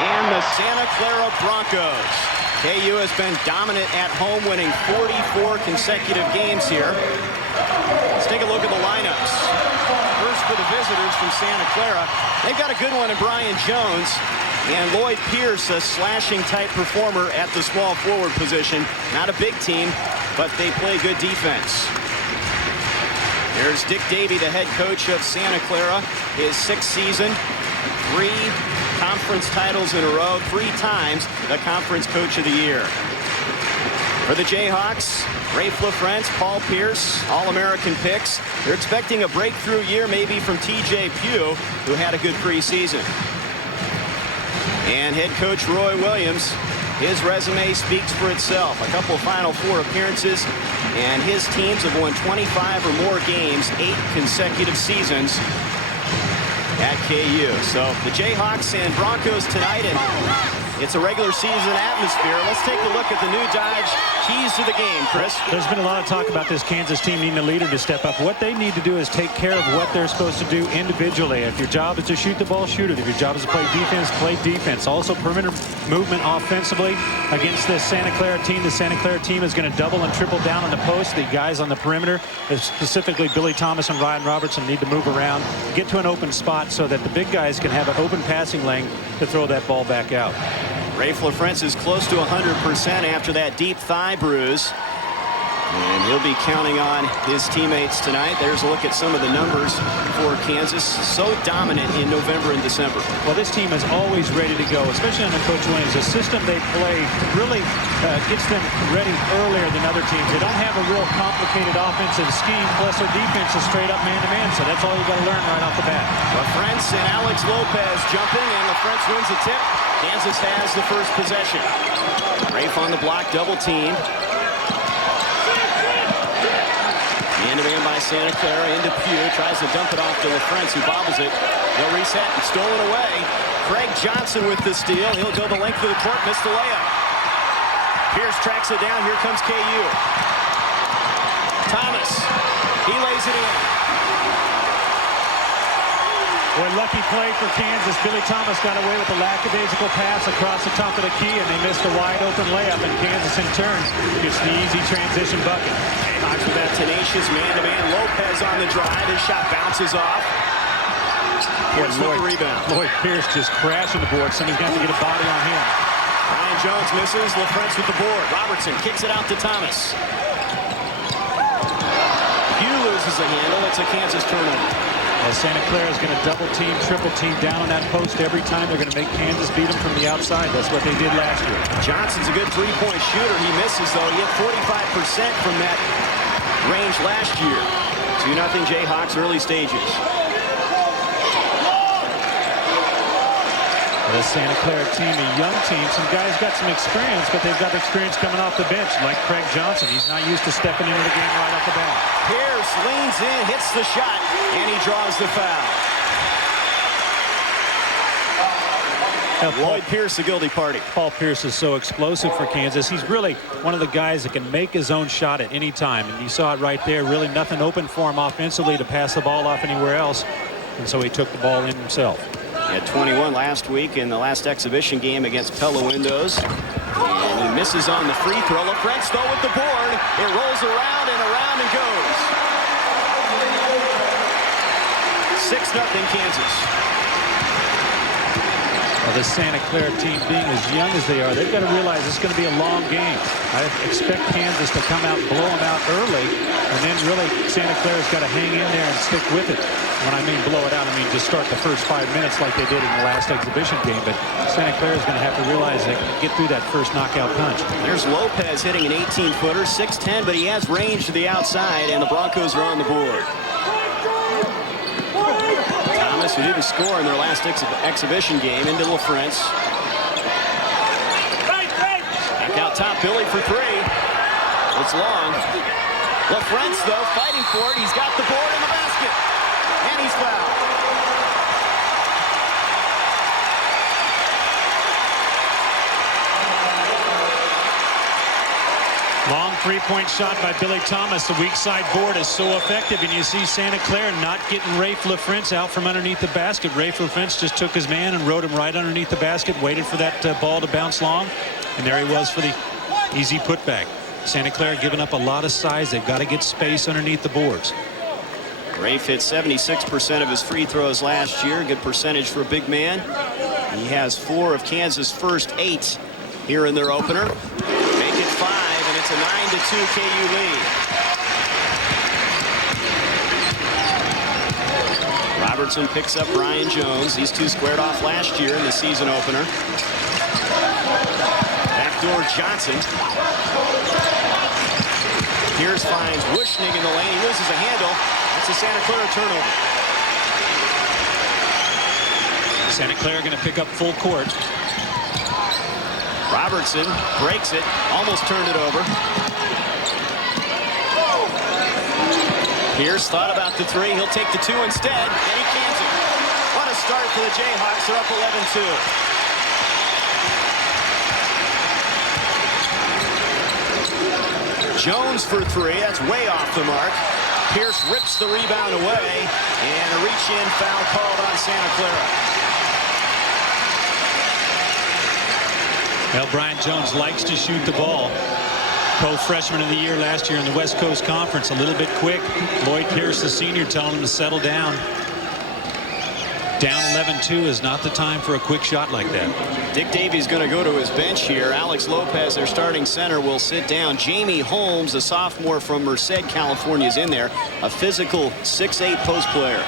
And the Santa Clara Broncos. KU has been dominant at home, winning 44 consecutive games here. Let's take a look at the lineups. First for the visitors from Santa Clara. They've got a good one in Brian Jones. And Lloyd Pierce, a slashing-type performer at the small forward position. Not a big team, but they play good defense. There's Dick Davey, the head coach of Santa Clara. His 6th season, 3 conference titles in a row, 3 times the conference coach of the year. For the Jayhawks, Rafe LaFrance, Paul Pierce, All-American picks. They're expecting a breakthrough year maybe from TJ Pugh, who had a good preseason. And head coach Roy Williams, his resume speaks for itself. A couple of Final Four appearances, and his teams have won 25 or more games, 8 consecutive seasons at KU. So the Jayhawks and Broncos tonight, and it's a regular season atmosphere. Let's take a look at the new Dodge keys to the game, Chris. There's been a lot of talk about this Kansas team needing a leader to step up. What they need to do is take care of what they're supposed to do individually. If your job is to shoot the ball, shoot it. If your job is to play defense, play defense. Also perimeter movement offensively against this Santa Clara team. The Santa Clara team is going to double and triple down on the post. The guys on the perimeter, specifically Billy Thomas and Ryan Robertson, need to move around, get to an open spot so that the big guys can have an open passing lane to throw that ball back out. Rafe LaFrance is close to 100% after that deep thigh bruise. And he'll be counting on his teammates tonight. There's a look at some of the numbers for Kansas. So dominant in November and December. Well, this team is always ready to go, especially under Coach Williams. The system they play really gets them ready earlier than other teams. They don't have a real complicated offensive scheme, plus their defense is straight up man-to-man, so that's all you got to learn right off the bat. LaFrance and Alex Lopez jumping, and LaFrance wins the tip. Kansas has the first possession. Rafe on the block, double team. Man-to-man by Santa Clara into Pugh. Tries to dump it off to LaFrance, who bobbles it. He'll reset and stolen away. Craig Johnson with the steal. He'll go the length of the court, missed the layup. Pierce tracks it down. Here comes KU. Thomas. He lays it in. Boy, lucky play for Kansas. Billy Thomas got away with a lackadaisical pass across the top of the key, and they missed a wide-open layup, and Kansas in turn gets the easy transition bucket. Jayhawks with that tenacious man-to-man. Lopez on the drive. His shot bounces off. Pierce with the rebound. Lloyd Pierce just crashing the board. Somebody's going to have to get a body on him. Ryan Jones misses. LaFrance with the board. Robertson kicks it out to Thomas. Pugh loses a handle. It's a Kansas turnover. Well, Santa Clara is going to double team, triple team down on that post every time. They're going to make Kansas beat them from the outside. That's what they did last year. Johnson's a good three-point shooter. He misses, though. He hit 45% from that range last year. 2-0 Jayhawks, early stages. The Santa Clara team, a young team. Some guys got some experience, but they've got experience coming off the bench, like Craig Johnson. He's not used to stepping into the game right off the bat. Pierce leans in, hits the shot, and he draws the foul. Lloyd Pierce, the guilty party. Paul Pierce is so explosive for Kansas. He's really one of the guys that can make his own shot at any time. And you saw it right there. Really nothing open for him offensively to pass the ball off anywhere else. And so he took the ball in himself. He had 21 last week in the last exhibition game against Pella Windows. And he misses on the free throw. LaFrance, though, with the board. It rolls around and goes. 6-0 Kansas. Well, this Santa Clara team, being as young as they are, they've got to realize it's going to be a long game. I expect Kansas to come out and blow them out early, and then really Santa Clara's got to hang in there and stick with it. When I mean blow it out, I mean just start the first 5 minutes like they did in the last exhibition game. But Santa Clara's going to have to realize they can get through that first knockout punch. There's Lopez hitting an 18-footer, 6'10", but he has range to the outside, and the Broncos are on the board. Thomas, who didn't score in their last exhibition game, into LaFrance. Back out top, Billy for three. It's long. LaFrance, though, fighting for it. He's got the board in the basket. And he's fouled. Long three-point shot by Billy Thomas. The weak side board is so effective, and you see Santa Clara not getting Rafe LaFrance out from underneath the basket. Rafe LaFrance just took his man and rode him right underneath the basket, waited for that ball to bounce long, and there he was for the easy putback. Santa Clara giving up a lot of size. They've got to get space underneath the boards. Rafe hit 76% of his free throws last year. Good percentage for a big man. He has 4 of Kansas' first 8 here in their opener. Make it 5, and it's a 9-2 KU lead. Robertson picks up Brian Jones. These two squared off last year in the season opener. Backdoor Johnson. Pierce finds Wushnig in the lane. He loses a handle. That's a Santa Clara turnover. Santa Clara going to pick up full court. Robertson breaks it. Almost turned it over. Pierce thought about the 3. He'll take the 2 instead, and he cans it. What a start for the Jayhawks. They're up 11-2. Jones for 3. That's way off the mark. Pierce rips the rebound away, and a reach-in foul called on Santa Clara. Well, Brian Jones likes to shoot the ball. Co-freshman of the year last year in the West Coast Conference. A little bit quick. Lloyd Pierce, the senior, telling him to settle down. Down 11-2 is not the time for a quick shot like that. Dick Davies going to go to his bench here. Alex Lopez, their starting center, will sit down. Jamie Holmes, a sophomore from Merced, California, is in there. A physical 6'8" post player.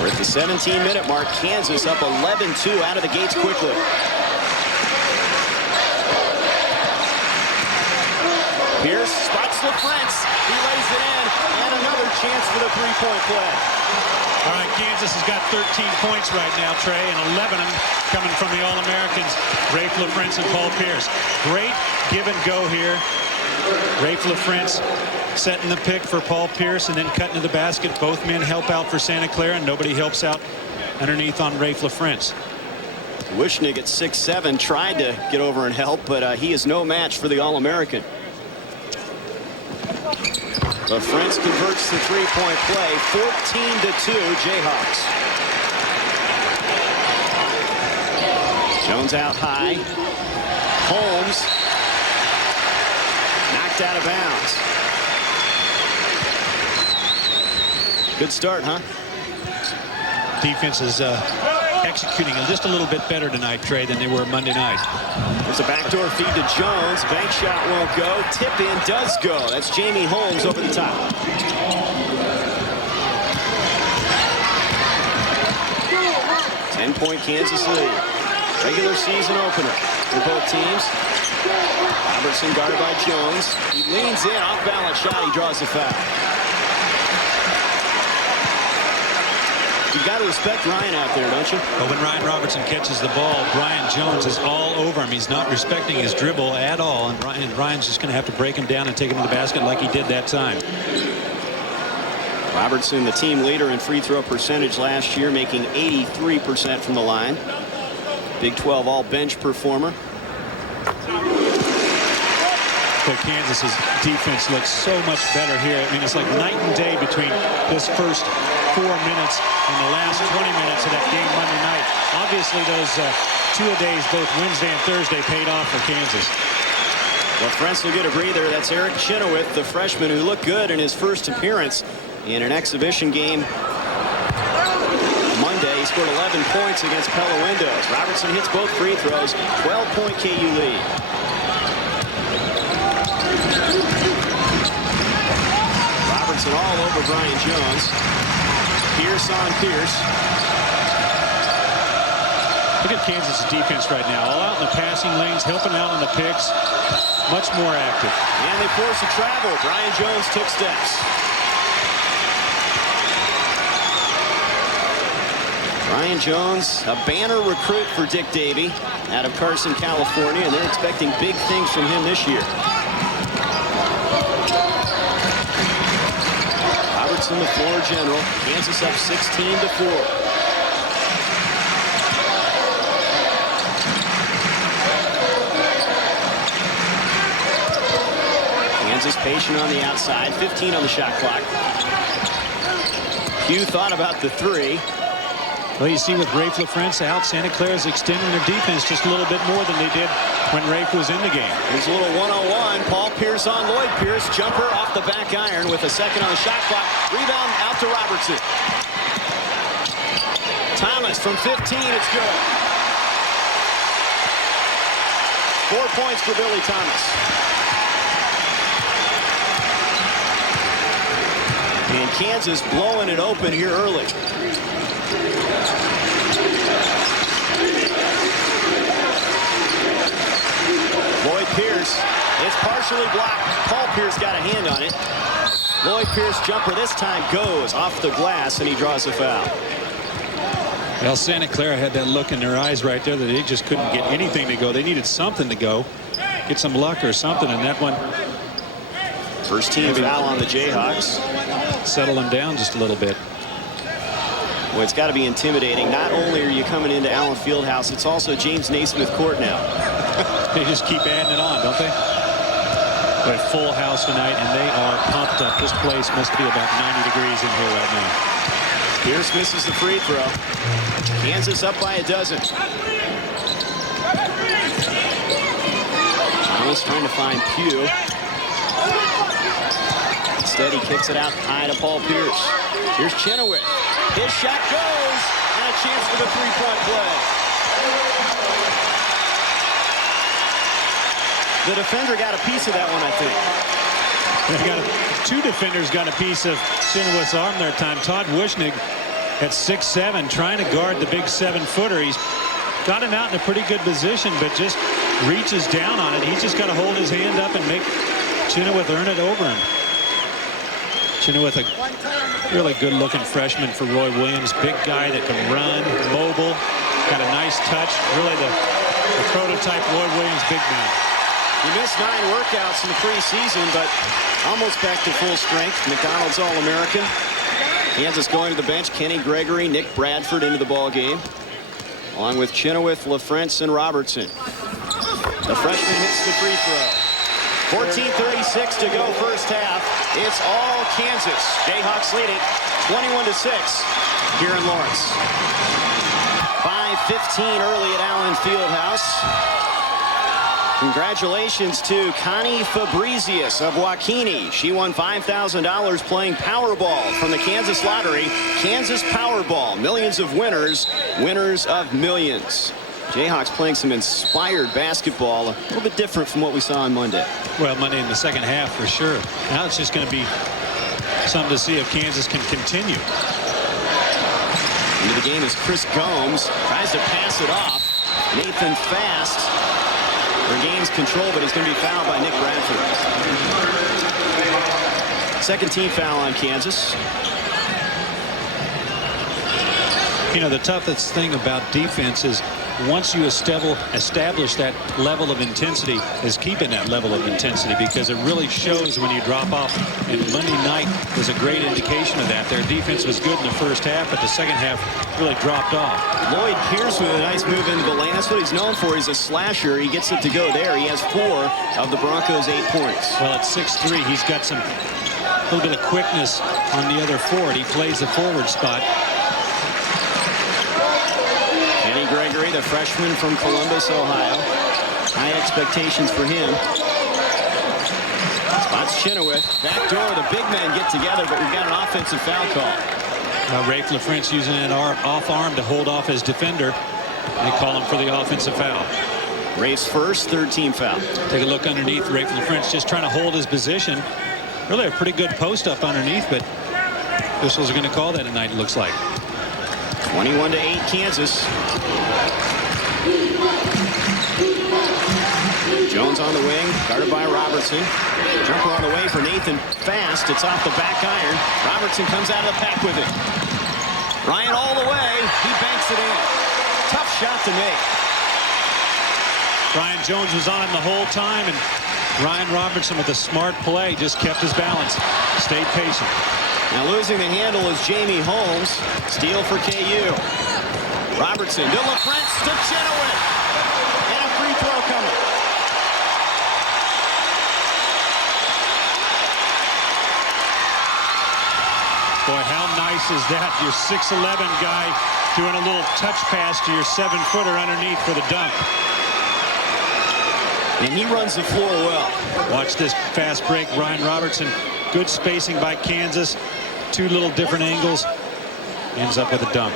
We're at the 17-minute mark. Kansas up 11-2 out of the gates quickly. Pierce spots LaFrance. He lays it in, and another chance for the three-point play. All right, Kansas has got 13 points right now, Trey, and 11 of them coming from the All-Americans, Rafe LaFrance and Paul Pierce. Great give and go here. Rafe LaFrance setting the pick for Paul Pierce and then cutting to the basket. Both men help out for Santa Clara, and nobody helps out underneath on Rafe LaFrance. Wushnig at 6'7" tried to get over and help, but he is no match for the All-American. LaFrance converts the three-point play. 14-2 Jayhawks. Jones out high. Holmes knocked out of bounds. Good start, huh? Defense is executing just a little bit better tonight, Trey, than they were Monday night. There's a backdoor feed to Jones. Bank shot won't go. Tip in does go. That's Jamie Holmes over the top. Ten-point Kansas lead. Regular season opener for both teams. Robertson guarded by Jones. He leans in, off-balance shot. He draws the foul. You've got to respect Ryan out there, don't you? But when Ryan Robertson catches the ball, Brian Jones is all over him. He's not respecting his dribble at all, and Ryan's just going to have to break him down and take him to the basket like he did that time. Robertson, the team leader in free throw percentage last year, making 83% from the line. Big 12 all-bench performer. But Kansas's defense looks so much better here. I mean, it's like night and day between this first 4 minutes and the last 20 minutes of that game Monday night. Obviously, those two-a-days, both Wednesday and Thursday, paid off for Kansas. LaFrance will get a breather. That's Eric Chenoweth, the freshman who looked good in his first appearance in an exhibition game Monday. He scored 11 points against Pella Windows. Robertson hits both free throws. 12-point KU lead. Robertson all over Brian Jones. Pierce on Pierce. Look at Kansas' defense right now. All out in the passing lanes, helping out in the picks. Much more active. And they force a travel. Brian Jones took steps. Brian Jones, a banner recruit for Dick Davey out of Carson, California, and they're expecting big things from him this year. Robertson, the floor general. Kansas up 16-4. Kansas patient on the outside. 15 on the shot clock. Hugh thought about the three. Well, you see with Rafe LaFrance out, Santa Clara's extending their defense just a little bit more than they did when Rafe was in the game. There's a little one-on-one. Paul Pierce on Lloyd Pierce. Jumper off the back iron with a second on the shot clock. Rebound out to Robertson. Thomas from 15. It's good. 4 points for Billy Thomas. And Kansas blowing it open here early. Lloyd Pierce, it's partially blocked. Paul Pierce got a hand on it. Lloyd Pierce jumper this time goes off the glass, and he draws a foul. Well, Santa Clara had that look in their eyes right there that they just couldn't get anything to go. They needed something to go, get some luck or something, and that one. First team foul on the Jayhawks. Settle them down just a little bit. Well, it's got to be intimidating. Not only are you coming into Allen Fieldhouse, it's also James Naismith Court now. They just keep adding it on, don't they? But full house tonight, and they are pumped up. This place must be about 90 degrees in here right now. Pierce misses the free throw. Kansas up by a dozen. Thomas trying to find Pugh. Instead, he kicks it out high to Paul Pierce. Here's Chenoweth. His shot goes, and a chance for the three-point play. The defender got a piece of that one, I think. Two defenders got a piece of Chenoweth's arm there time. Todd Wushnig at 6'7", trying to guard the big 7-footer. He's got him out in a pretty good position, but just reaches down on it. He's just got to hold his hand up and make Chenoweth earn it over him. Chenoweth, a really good-looking freshman for Roy Williams. Big guy that can run, mobile, got a nice touch. Really the prototype Roy Williams big man. He missed 9 workouts in the preseason, but almost back to full strength. McDonald's All-American. Kansas going to the bench. Kenny Gregory, Nick Bradford into the ball game, along with Chenoweth, LaFrance, and Robertson. The freshman hits the free throw. 14:36 to go first half. It's all Kansas. Jayhawks lead it 21-6 here in Lawrence. 5:15 early at Allen Fieldhouse. Congratulations to Connie Fabrizius of Waukene. She won $5,000 playing Powerball from the Kansas Lottery. Kansas Powerball. Millions of winners. Winners of millions. Jayhawks playing some inspired basketball. A little bit different from what we saw on Monday. Well, Monday in the second half for sure. Now it's just going to be something to see if Kansas can continue. Into the game is Chris Gomes. Tries to pass it off. Nathan Fast regains control, but he's going to be fouled by Nick Bradford. Second team foul on Kansas. You know, the toughest thing about defense is once you establish that level of intensity, is keeping that level of intensity, because it really shows when you drop off. And Monday night was a great indication of that. Their defense was good in the first half, but the second half really dropped off. Lloyd Pierce with a nice move into the lane. That's what he's known for. He's a slasher. He gets it to go there. He has 4 of the Broncos' 8 points. Well, at 6'3", he's got a little bit of quickness on the other forward. He plays the forward spot. Kenny Gregory, the freshman from Columbus, Ohio. High expectations for him. Spots Chenoweth. Back door, the big men get together, but we've got an offensive foul call. Rafe LaFrance using an off arm to hold off his defender. They call him for the offensive foul. Rafe's first, third team foul. Take a look underneath. Rafe LaFrance just trying to hold his position. Really a pretty good post up underneath, but officials are going to call that tonight, it looks like. 21-8 Kansas. Jones on the wing, guarded by Robertson. Jumper on the way for Nathan Fast. It's off the back iron. Robertson comes out of the pack with it. Ryan all the way. He banks it in. Tough shot to make. Ryan Jones was on him the whole time, and Ryan Robertson with a smart play just kept his balance. Stayed patient. Now losing the handle is Jamie Holmes. Steal for KU. Robertson to LaFrance to Chenoweth. And a free throw coming. Boy, how nice is that? Your 6'11" guy doing a little touch pass to your 7-footer underneath for the dunk. And he runs the floor well. Watch this fast break. Ryan Robertson, good spacing by Kansas. Two little different angles. Ends up with a dunk.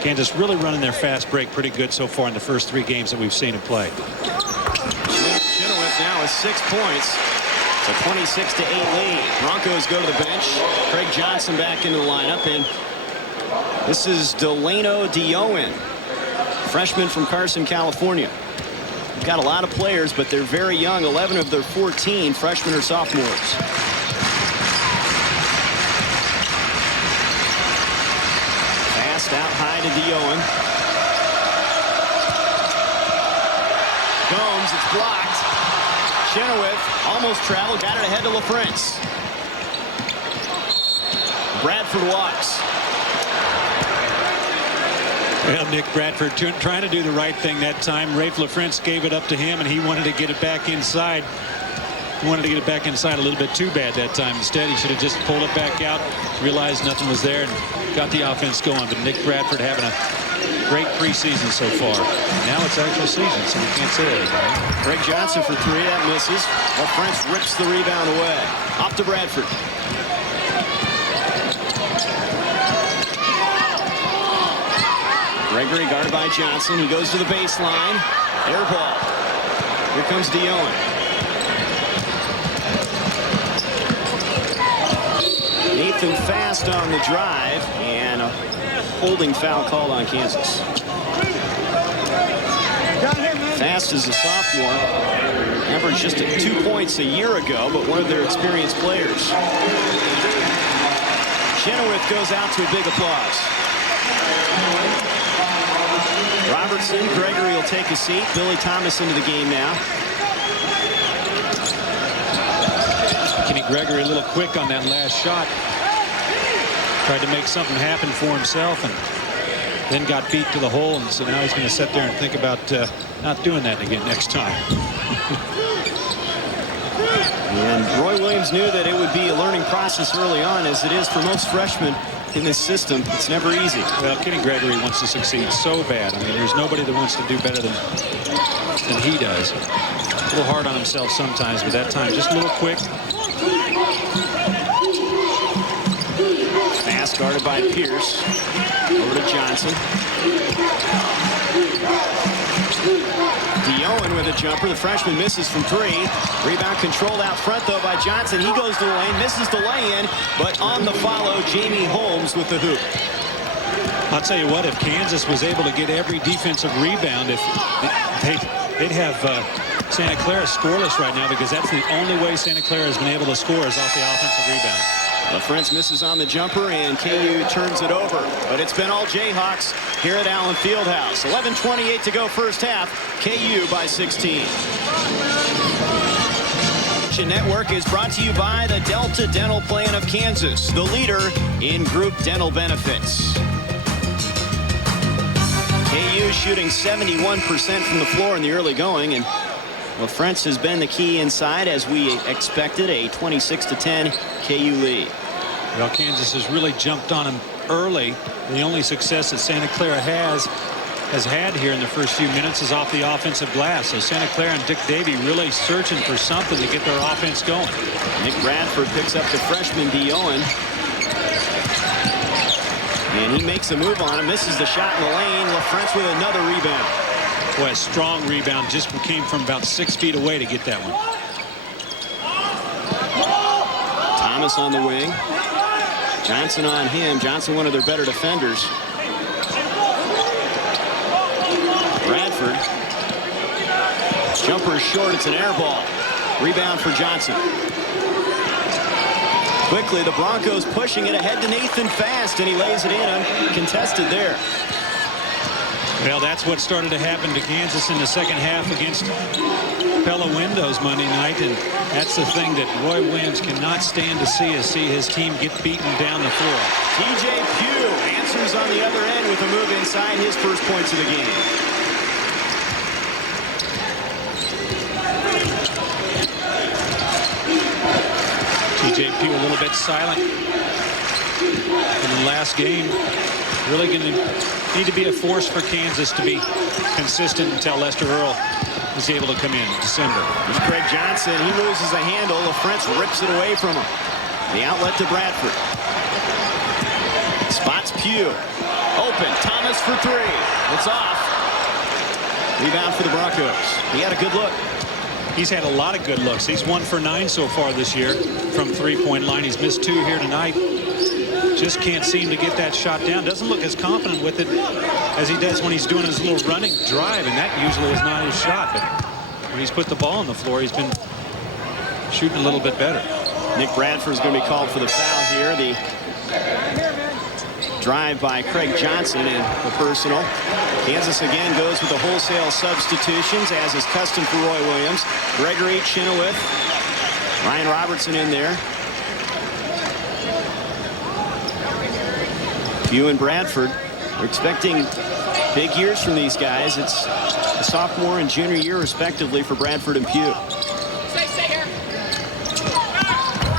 Kansas really running their fast break pretty good so far in the first 3 games that we've seen him play. Chenoweth now with 6 points. It's a 26-8 lead. Broncos go to the bench. Craig Johnson back into the lineup, and this is Delano DeOwen, freshman from Carson, California. We've got a lot of players, but they're very young. 11 of their 14 freshmen or sophomores. Fast out high to DeOwen. Gomes, it's blocked. Chenoweth almost traveled, got it ahead to LaFrance. Bradford walks. Well, Nick Bradford trying to do the right thing that time. Rafe LaFrance gave it up to him, and he wanted to get it back inside. He wanted to get it back inside a little bit too bad that time. Instead, he should have just pulled it back out, realized nothing was there, and got the offense going. But Nick Bradford having a great preseason so far. Now it's actual season, so we can't say that. Craig Johnson for 3, that misses. LaFrance rips the rebound away. Off to Bradford. Gregory guarded by Johnson. He goes to the baseline. Air ball. Here comes DeOwen. Nathan Fast on the drive, and a holding foul called on Kansas. Fast is a sophomore. Averaged just 2 points a year ago, but one of their experienced players. Chenoweth goes out to a big applause. Robertson, Gregory will take a seat. Billy Thomas into the game now. Kenny Gregory a little quick on that last shot. Tried to make something happen for himself and then got beat to the hole, and so now he's going to sit there and think about not doing that again next time. And Roy Williams knew that it would be a learning process early on, as it is for most freshmen in this system. It's never easy. Well, Kenny Gregory wants to succeed so bad. I mean, there's nobody that wants to do better than he does. A little hard on himself sometimes, but that time just a little quick. Fast guarded by Pierce. Over to Johnson. DeOwen with a jumper. The freshman misses from 3. Rebound controlled out front, though, by Johnson. He goes to the lane, misses the lay-in, but on the follow, Jamie Holmes with the hoop. I'll tell you what, if Kansas was able to get every defensive rebound, if they'd have Santa Clara scoreless right now, because that's the only way Santa Clara has been able to score is off the offensive rebound. LaFrance misses on the jumper, and KU turns it over. But it's been all Jayhawks here at Allen Fieldhouse. 11:28 to go first half. KU by 16. Network is brought to you by the Delta Dental Plan of Kansas, the leader in group dental benefits. KU shooting 71% from the floor in the early going, and LaFrance has been the key inside, as we expected. A 26-10 KU lead. Well, Kansas has really jumped on him early. The only success that Santa Clara has had here in the first few minutes is off the offensive glass. So Santa Clara and Dick Davey really searching for something to get their offense going. Nick Bradford picks up the freshman DeOwen. And he makes a move on him, misses the shot in the lane. LaFrance with another rebound. Boy, a strong rebound, just came from about 6 feet away to get that one. Thomas on the wing. Johnson on him. Johnson, one of their better defenders. Bradford. Jumper short. It's an air ball. Rebound for Johnson. Quickly, the Broncos pushing it ahead to Nathan Fast, and he lays it in uncontested there. Well, that's what started to happen to Kansas in the second half against Pella Windows Monday night, and that's the thing that Roy Williams cannot stand to see, is see his team get beaten down the floor. TJ Pugh answers on the other end with a move inside, his first points of the game. TJ Pugh a little bit silent. in the last game. Really going to need to be a force for Kansas to be consistent until Lester Earl is able to come in December. There's Craig Johnson. He loses the handle. LaFrentz rips it away from him. The outlet to Bradford. Spots Pugh. Open. Thomas for three. It's off. Rebound for the Broncos. He had a good look. He's had a lot of good looks. He's 1 for 9 so far this year from three-point line. He's missed 2 here tonight. Just can't seem to get that shot down. Doesn't look as confident with it as he does when he's doing his little running drive, and that usually is not his shot. But when he's put the ball on the floor, he's been shooting a little bit better. Nick Bradford is going to be called for the foul here. The drive by Craig Johnson and the personal. Kansas again goes with the wholesale substitutions, as is custom for Roy Williams. Gregory, Chenoweth, Ryan Robertson in there. Pugh and Bradford. We're expecting big years from these guys. It's a sophomore and junior year, respectively, for Bradford and Pugh.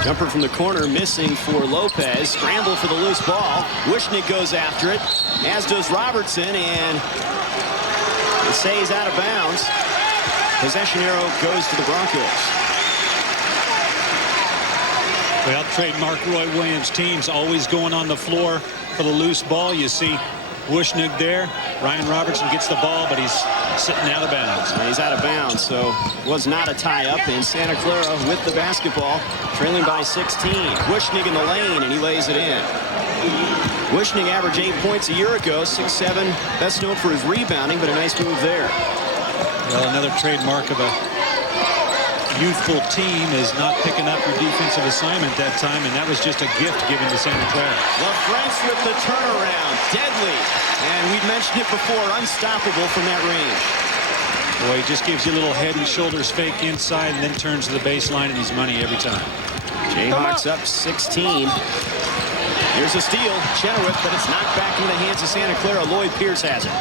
Jumper from the corner missing for Lopez. Scramble for the loose ball. Wishnick goes after it, as does Robertson, and it stays out of bounds. Possession arrow goes to the Broncos. Well, trademark Roy Williams teams always going on the floor for the loose ball. You see Wishnick there. Ryan Robertson gets the ball, but he's sitting out of bounds. He's out of bounds, so was not a tie-up. And Santa Clara with the basketball, trailing by 16. Wishnick in the lane, and he lays it in. Wishnick averaged 8 points a year ago, 6'7", best known for his rebounding, but a nice move there. Well, another trademark of a youthful team is not picking up your defensive assignment that time, and that was just a gift given to Santa Clara. LaFrentz with the turnaround, deadly, and we've mentioned it before, unstoppable from that range. Boy, he just gives you a little head and shoulders fake inside and then turns to the baseline, and he's money every time. Jayhawks up 16. Here's a steal, Chenoweth, but it's knocked back into the hands of Santa Clara. Lloyd Pierce has it.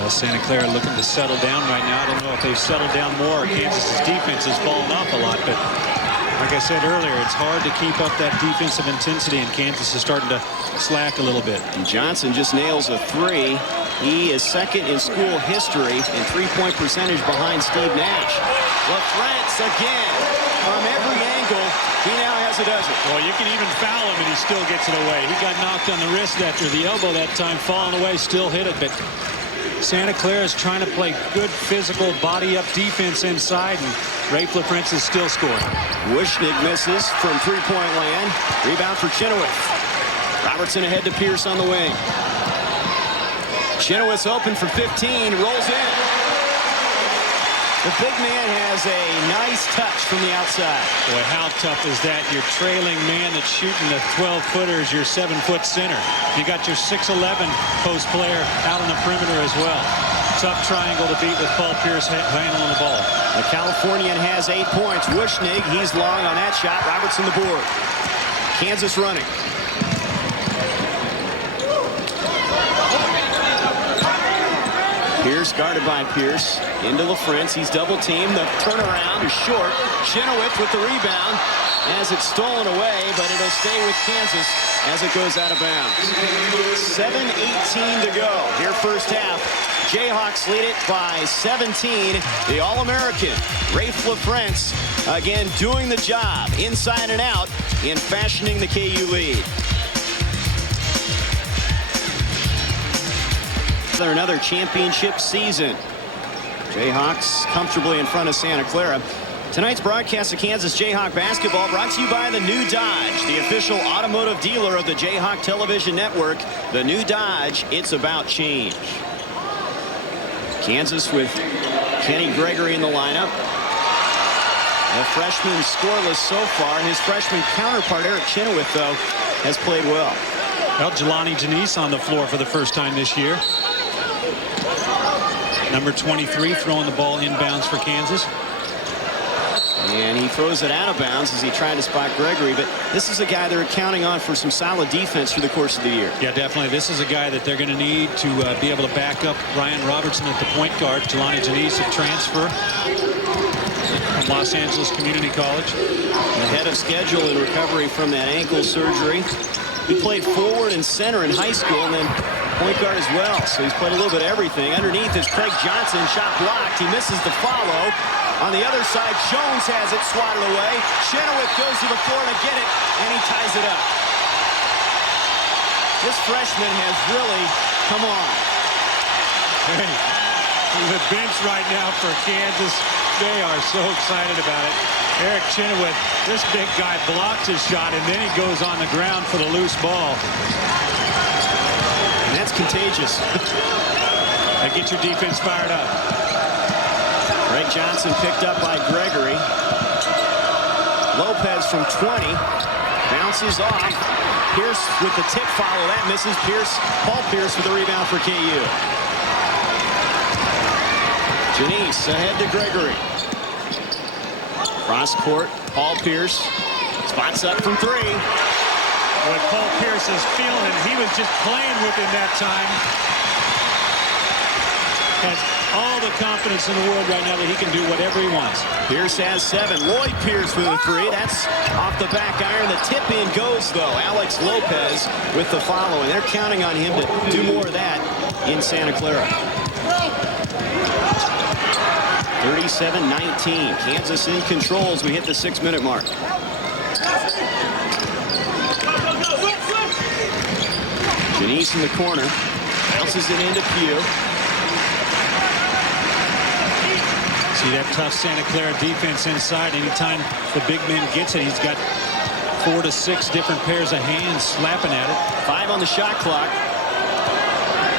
Well, Santa Clara looking to settle down right now. I don't know if they've settled down more. Kansas's defense has fallen off a lot, but like I said earlier, it's hard to keep up that defensive intensity, and Kansas is starting to slack a little bit. And Johnson just nails a three. He is second in school history in three-point percentage behind Steve Nash. LaFrentz again from every angle. He now has a dozen. Well, you can even foul him, and he still gets it away. He got knocked on the wrist after the elbow that time, falling away, still hit it, but Santa Clara is trying to play good physical body-up defense inside, and Rafe LaFrentz is still scoring. Wishnick misses from three-point land. Rebound for Chenoweth. Robertson ahead to Pierce on the wing. Chenoweth's open for 15, rolls in. The big man has a nice touch from the outside. Boy, how tough is that? Your trailing man that's shooting the 12-footer is your 7-foot center. You got your 6'11" post player out on the perimeter as well. Tough triangle to beat with Paul Pierce handling the ball. The Californian has 8 points. Wishnick, he's long on that shot. Robertson the board. Kansas running. Pierce guarded by Pierce. Into LaFrentz. He's double teamed. The turnaround is short. Chenoweth with the rebound as it's stolen away, but it'll stay with Kansas as it goes out of bounds. 7:18 to go here first half. Jayhawks lead it by 17. The All-American Rafe LaFrentz again doing the job inside and out in fashioning the KU lead. Another championship season. Jayhawks comfortably in front of Santa Clara. Tonight's broadcast of Kansas Jayhawk basketball brought to you by the new Dodge, the official automotive dealer of the Jayhawk television network. The new Dodge, it's about change. Kansas with Kenny Gregory in the lineup. The freshman scoreless so far. His freshman counterpart, Eric Chenoweth, though, has played well. Well, Jelani Janice on the floor for the first time this year. Number 23 throwing the ball inbounds for Kansas. And he throws it out of bounds as he tried to spot Gregory. But this is a guy they're counting on for some solid defense through the course of the year. Yeah, definitely. This is a guy that they're going to need to be able to back up Ryan Robertson at the point guard. Jelani Janice, a transfer. from Los Angeles Community College. Ahead of schedule in recovery from that ankle surgery. He played forward and center in high school and then point guard as well. So he's played a little bit of everything. Underneath is Craig Johnson, shot blocked. He misses the follow. On the other side, Jones has it swatted away. Chenoweth goes to the floor to get it, and he ties it up. This freshman has really come on. Hey, the bench right now for Kansas, they are so excited about it. Eric Chenoweth, this big guy blocks his shot, and then he goes on the ground for the loose ball. And that's contagious. That gets your defense fired up. Craig Johnson picked up by Gregory. Lopez from 20. Bounces off. Pierce with the tip follow. That misses. Paul Pierce with the rebound for KU. Janice ahead to Gregory. Cross court. Paul Pierce. Spots up from 3. What Paul Pierce is feeling, and he was just playing with him that time. Has all the confidence in the world right now that he can do whatever he wants. Pierce has 7. Lloyd Pierce with a 3. That's off the back iron. The tip in goes, though. Alex Lopez with the follow, and they're counting on him to do more of that in Santa Clara. 37-19. Kansas in control as we hit the 6-minute mark. Janice in the corner. Bounces it into Pugh. See that tough Santa Clara defense inside. Anytime the big man gets it, he's got 4 to 6 different pairs of hands slapping at it. 5 on the shot clock.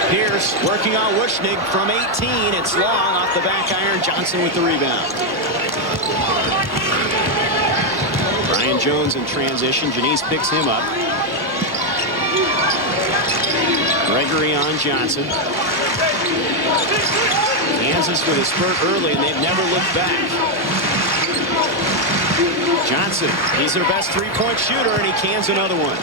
Pierce working on Wushnig from 18. It's long off the back iron. Johnson with the rebound. Brian Jones in transition. Janice picks him up. Gregory on Johnson. Kansas with a spurt early, and they've never looked back. Johnson, he's their best three-point shooter, and he cans another one.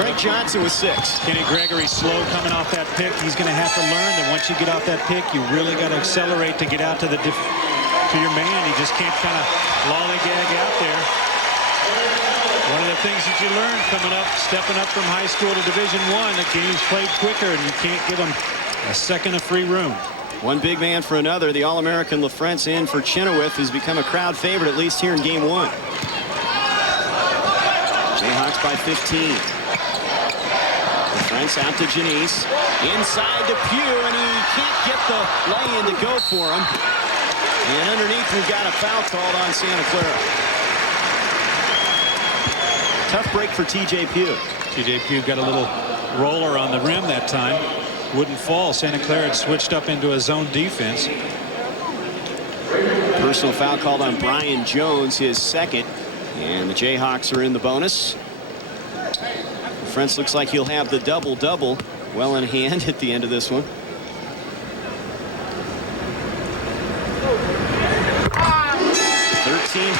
Craig Johnson with 6. Kenny Gregory slow coming off that pick. He's going to have to learn that once you get off that pick, you really got to accelerate to get out to your man. He just can't kind of lollygag out there. One of the things that you learn coming up, stepping up from high school to Division I, the game's played quicker, and you can't give them a second of free room. One big man for another. The All-American LaFrentz in for Chenoweth has become a crowd favorite, at least here in Game 1. Jayhawks by 15. LaFrentz out to Janice. Inside to Pugh, and he can't get the lay-in to go for him. And underneath, we've got a foul called on Santa Clara. Tough break for T.J. Pugh. T.J. Pugh got a little roller on the rim that time. Wouldn't fall. Santa Clara had switched up into a zone defense. Personal foul called on Brian Jones, his second. And the Jayhawks are in the bonus. LaFrentz looks like he'll have the double-double well in hand at the end of this one.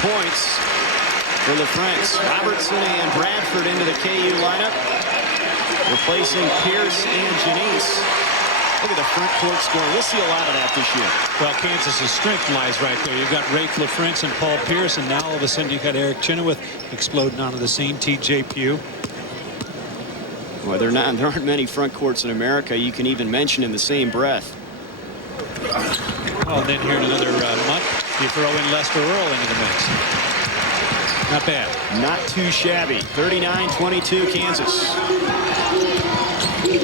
Points for LaFrentz. Robertson and Bradford into the KU lineup, replacing Pierce and Janice. Look at the front court scoring. We'll see a lot of that this year. Well, Kansas's strength lies right there. You've got Rafe LaFrentz and Paul Pierce, and now all of a sudden you've got Eric Chenoweth exploding onto the scene. T.J. Pugh. Well, there aren't many front courts in America you can even mention in the same breath. Well, then here in another month, you throw in Lester Earl into the mix. Not bad. Not too shabby. 39-22 Kansas.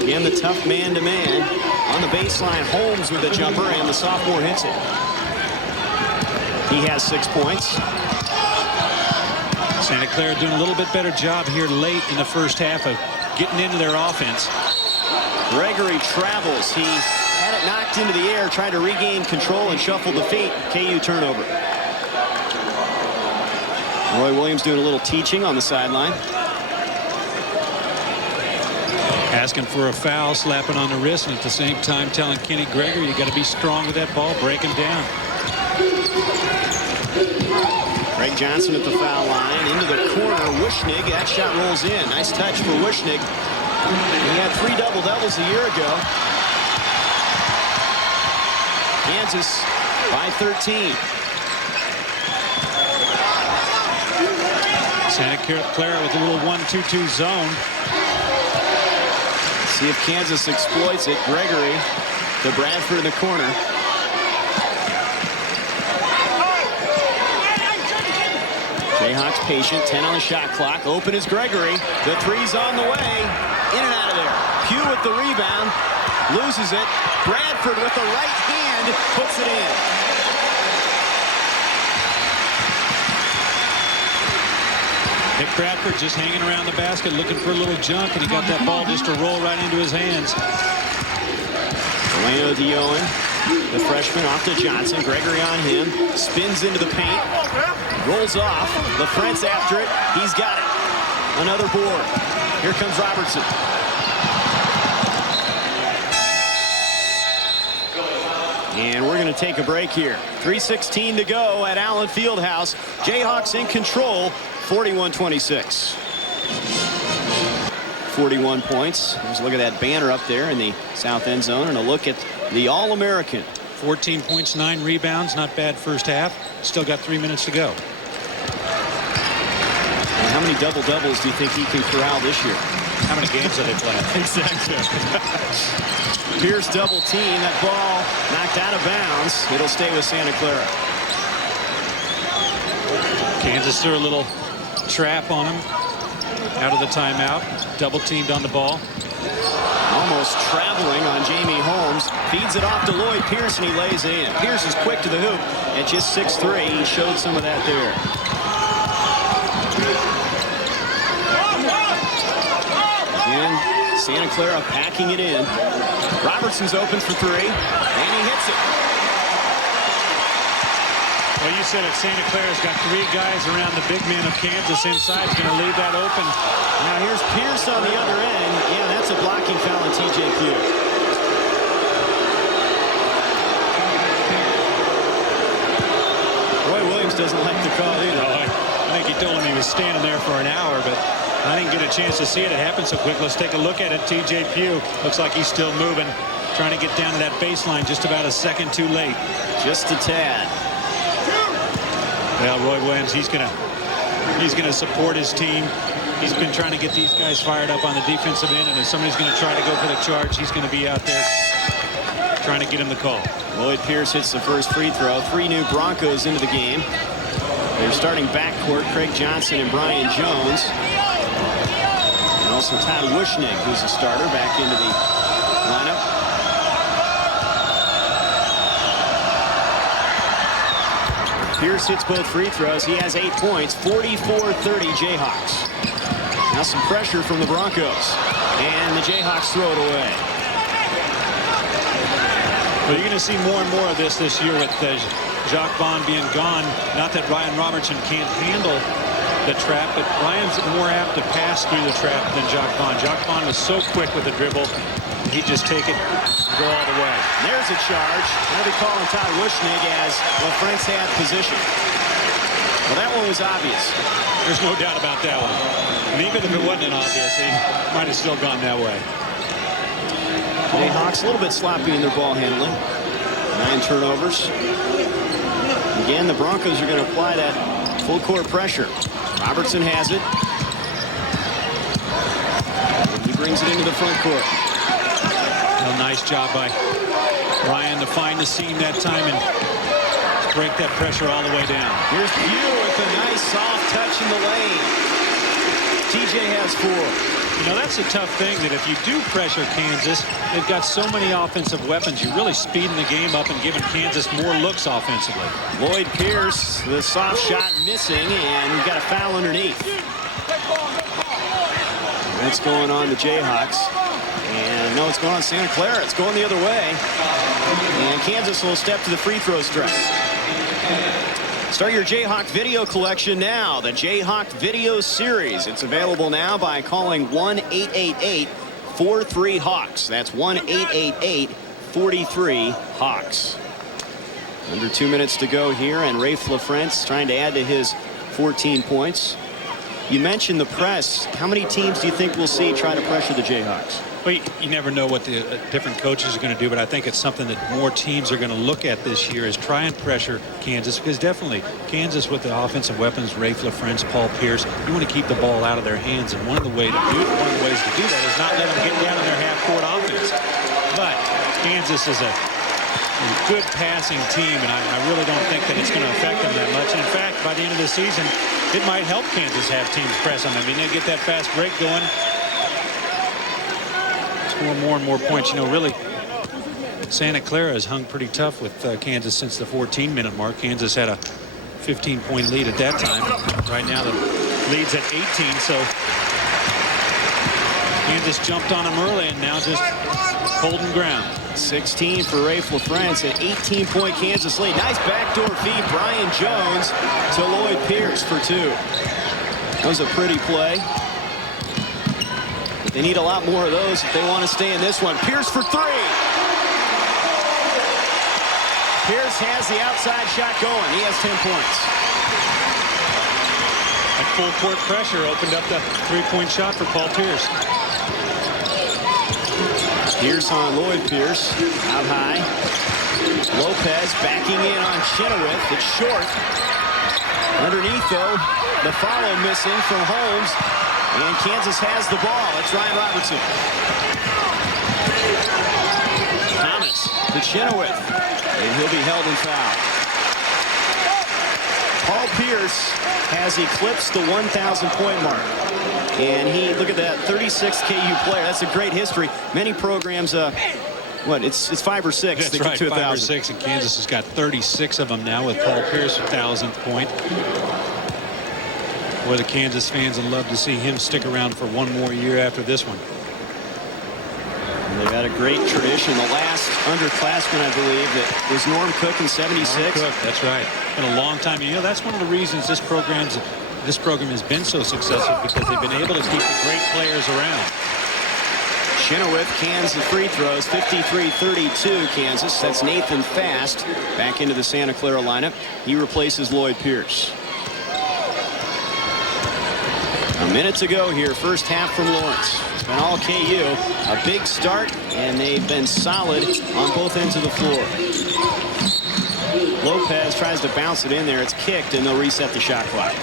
Again, the tough man-to-man. On the baseline, Holmes with a jumper, and the sophomore hits it. He has 6 points. Santa Clara doing a little bit better job here late in the first half of getting into their offense. Gregory travels. He had it knocked into the air, tried to regain control and shuffle the feet. KU turnover. Roy Williams doing a little teaching on the sideline. Asking for a foul, slapping on the wrist, and at the same time telling Kenny Gregory, you got to be strong with that ball, break him down. Craig Johnson at the foul line, into the corner. Wushnig, that shot rolls in. Nice touch for Wushnig. He had 3 double-doubles a year ago. Kansas by 13. Santa Clara with a little 1-2-2 zone. See if Kansas exploits it. Gregory to Bradford in the corner. Jayhawks patient, 10 on the shot clock. Open is Gregory. The three's on the way. In and out of there. Pugh with the rebound. Loses it. Bradford with the right hand puts it in. Nick Bradford just hanging around the basket looking for a little junk, and he got that ball just to roll right into his hands. Delano DeYowen, the freshman, off to Johnson. Gregory on him. Spins into the paint. Rolls off. LaFrentz after it. He's got it. Another board. Here comes Robertson. And we're going to take a break here. 3:16 to go at Allen Fieldhouse. Jayhawks in control, 41-26. 41 points. Here's a look at that banner up there in the south end zone, and a look at the All-American. 14 points, 9 rebounds. Not bad first half. Still got 3 minutes to go. And how many double-doubles do you think he can corral this year? How many games are they playing? Exactly. Pierce double team. That ball knocked out of bounds. It'll stay with Santa Clara. Kansas threw a little trap on him out of the timeout. Double teamed on the ball. Almost traveling on Jamie Holmes. Feeds it off to Lloyd Pierce, and he lays it in. Pierce is quick to the hoop at just 6'3". He showed some of that there. Again, Santa Clara packing it in. Robertson's open for three, and he hits it. Well, you said it. Santa Clara's got 3 guys around the big man of Kansas inside. He's going to leave that open. Now here's Pierce on the other end. Yeah, that's a blocking foul on TJ Pugh. Roy Williams doesn't like the call either. No, I think he told him he was standing there for an hour, but I didn't get a chance to see it. It happened so quick. Let's take a look at it. TJ Pugh looks like he's still moving, trying to get down to that baseline just about a second too late. Just a tad. Well, Roy Williams, he's gonna support his team. He's been trying to get these guys fired up on the defensive end, and if somebody's going to try to go for the charge, he's going to be out there trying to get him the call. Lloyd Pierce hits the first free throw. 3 new Broncos into the game. They're starting backcourt, Craig Johnson and Brian Jones. And also Todd Wushnick, who's a starter, back into the lineup. Pierce hits both free throws. He has 8 points, 44-30 Jayhawks. Now some pressure from the Broncos. And the Jayhawks throw it away. Well, you're going to see more and more of this year with Jacques Vaughn being gone. Not that Ryan Robertson can't handle the trap, but Ryan's more apt to pass through the trap than Jacques Vaughn. Jacques Vaughn was so quick with the dribble, he'd just take it and go all the way. There's a charge. They'll be calling Todd Wushnick as LaFrentz had position. Well, that one was obvious. There's no doubt about that one. And even if it wasn't obvious, he might have still gone that way. Jayhawks a little bit sloppy in their ball handling. 9 turnovers. Again, the Broncos are going to apply that full court pressure. Robertson has it. And he brings it into the front court. A nice job by Ryan to find the seam that time and break that pressure all the way down. Here's Pugh with a nice soft touch in the lane. TJ has 4. You know, that's a tough thing, that if you do pressure Kansas, they've got so many offensive weapons. You're really speeding the game up and giving Kansas more looks offensively. Lloyd Pierce, the soft shot missing, and we've got a foul underneath. That's going on the Jayhawks. And no, it's going on Santa Clara. It's going the other way. And Kansas will step to the free throw stripe. Start your Jayhawk video collection now. The Jayhawk video series. It's available now by calling 1-888-43-HAWKS. That's 1-888-43-HAWKS. Under 2 minutes to go here, and Rafe LaFrentz trying to add to his 14 points. You mentioned the press. How many teams do you think we'll see try to pressure the Jayhawks? Well, you never know what the different coaches are going to do, but I think it's something that more teams are going to look at this year is try and pressure Kansas, because definitely Kansas with the offensive weapons, Rafe LaFrentz, Paul Pierce, you want to keep the ball out of their hands, and one of the ways to do that is not let them get down in their half-court offense. But Kansas is a good passing team, and I really don't think that it's going to affect them that much. And in fact, by the end of the season, it might help Kansas have teams press them. I mean, they get that fast break going, score more and more points. You know, really, Santa Clara has hung pretty tough with Kansas since the 14-minute mark. Kansas had a 15-point lead at that time. Right now, the lead's at 18, so Kansas jumped on them early and now just holding ground. 16 for Rafe LaFrentz, an 18-point Kansas lead. Nice backdoor feed, Brian Jones to Lloyd Pierce for 2. That was a pretty play. They need a lot more of those if they want to stay in this one. Pierce for 3. Pierce has the outside shot going. He has 10 points. That full court pressure opened up the three-point shot for Paul Pierce. Pierce on Lloyd Pierce, out high. Lopez backing in on Chenoweth. It's short. Underneath, though, the follow missing from Holmes. And Kansas has the ball. It's Ryan Robertson. Thomas to Chenoweth. And he'll be held and fouled. Paul Pierce has eclipsed the 1,000-point mark. And he, look at that, 36 KU player. That's a great history. Many programs, it's 5 or 6. That's they right, get to 1,000. 5 or 6, and Kansas has got 36 of them now with Paul Pierce's 1,000th point. Boy, the Kansas fans would love to see him stick around for one more year after this one. They've had a great tradition. The last underclassman, I believe, that was Norm Cook in 76. Norm Cook, that's right. Been a long time. You know, that's one of the reasons this program has been so successful, because they've been able to keep the great players around. Chenoweth cans the free throws. 53-32 Kansas. That's Nathan Fast back into the Santa Clara lineup. He replaces Lloyd Pierce. A minute to go here, first half from Lawrence. It's been all KU. A big start, and they've been solid on both ends of the floor. Lopez tries to bounce it in there. It's kicked, and they'll reset the shot clock.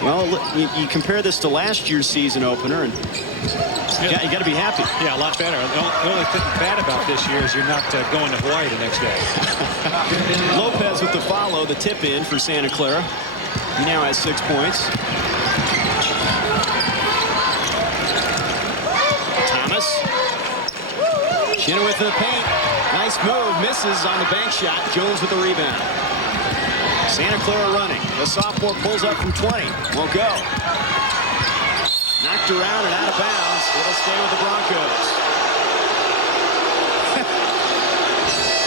Well, you compare this to last year's season opener, and you got to be happy. Yeah, a lot better. The only thing bad about this year is you're not going to Hawaii the next day. Lopez with the follow, the tip in for Santa Clara. He now has 6 points. Thomas. Chenoweth in the paint. Nice move. Misses on the bank shot. Jones with the rebound. Santa Clara running. The sophomore pulls up from 20. Won't go. Knocked around and out of bounds. It'll stay with the Broncos.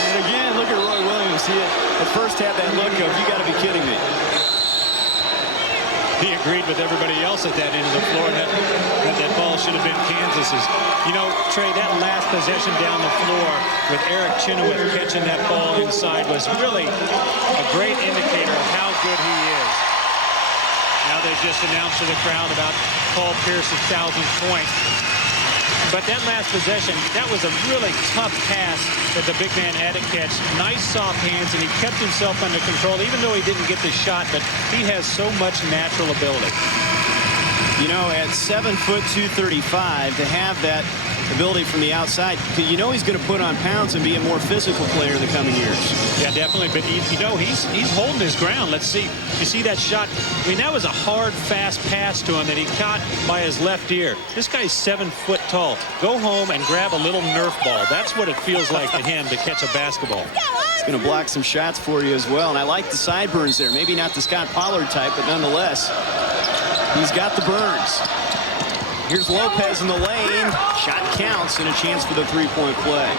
And again, look at Roy Williams. He at first had that look of, you got to be kidding me. He agreed with everybody else at that end of the floor that ball should have been Kansas's. You know, Trey, that last possession down the floor with Eric Chenoweth catching that ball inside was really a great indicator of how good he is. Now they just announced to the crowd about Paul Pierce's 1,000th point. But that last possession, that was a really tough pass that the big man had to catch. Nice soft hands, and he kept himself under control, even though he didn't get the shot, but he has so much natural ability. You know, at 7 foot 235, to have that ability from the outside, you know he's going to put on pounds and be a more physical player in the coming years. Yeah, definitely. But you know, he's holding his ground. Let's see. You see that shot? I mean, that was a hard, fast pass to him that he caught by his left ear. This guy's 7 foot tall. Go home and grab a little Nerf ball. That's what it feels like to him to catch a basketball. He's going to block some shots for you as well. And I like the sideburns there. Maybe not the Scott Pollard type, but nonetheless, he's got the burns. Here's Lopez in the lane. Shot counts and a chance for the three-point play.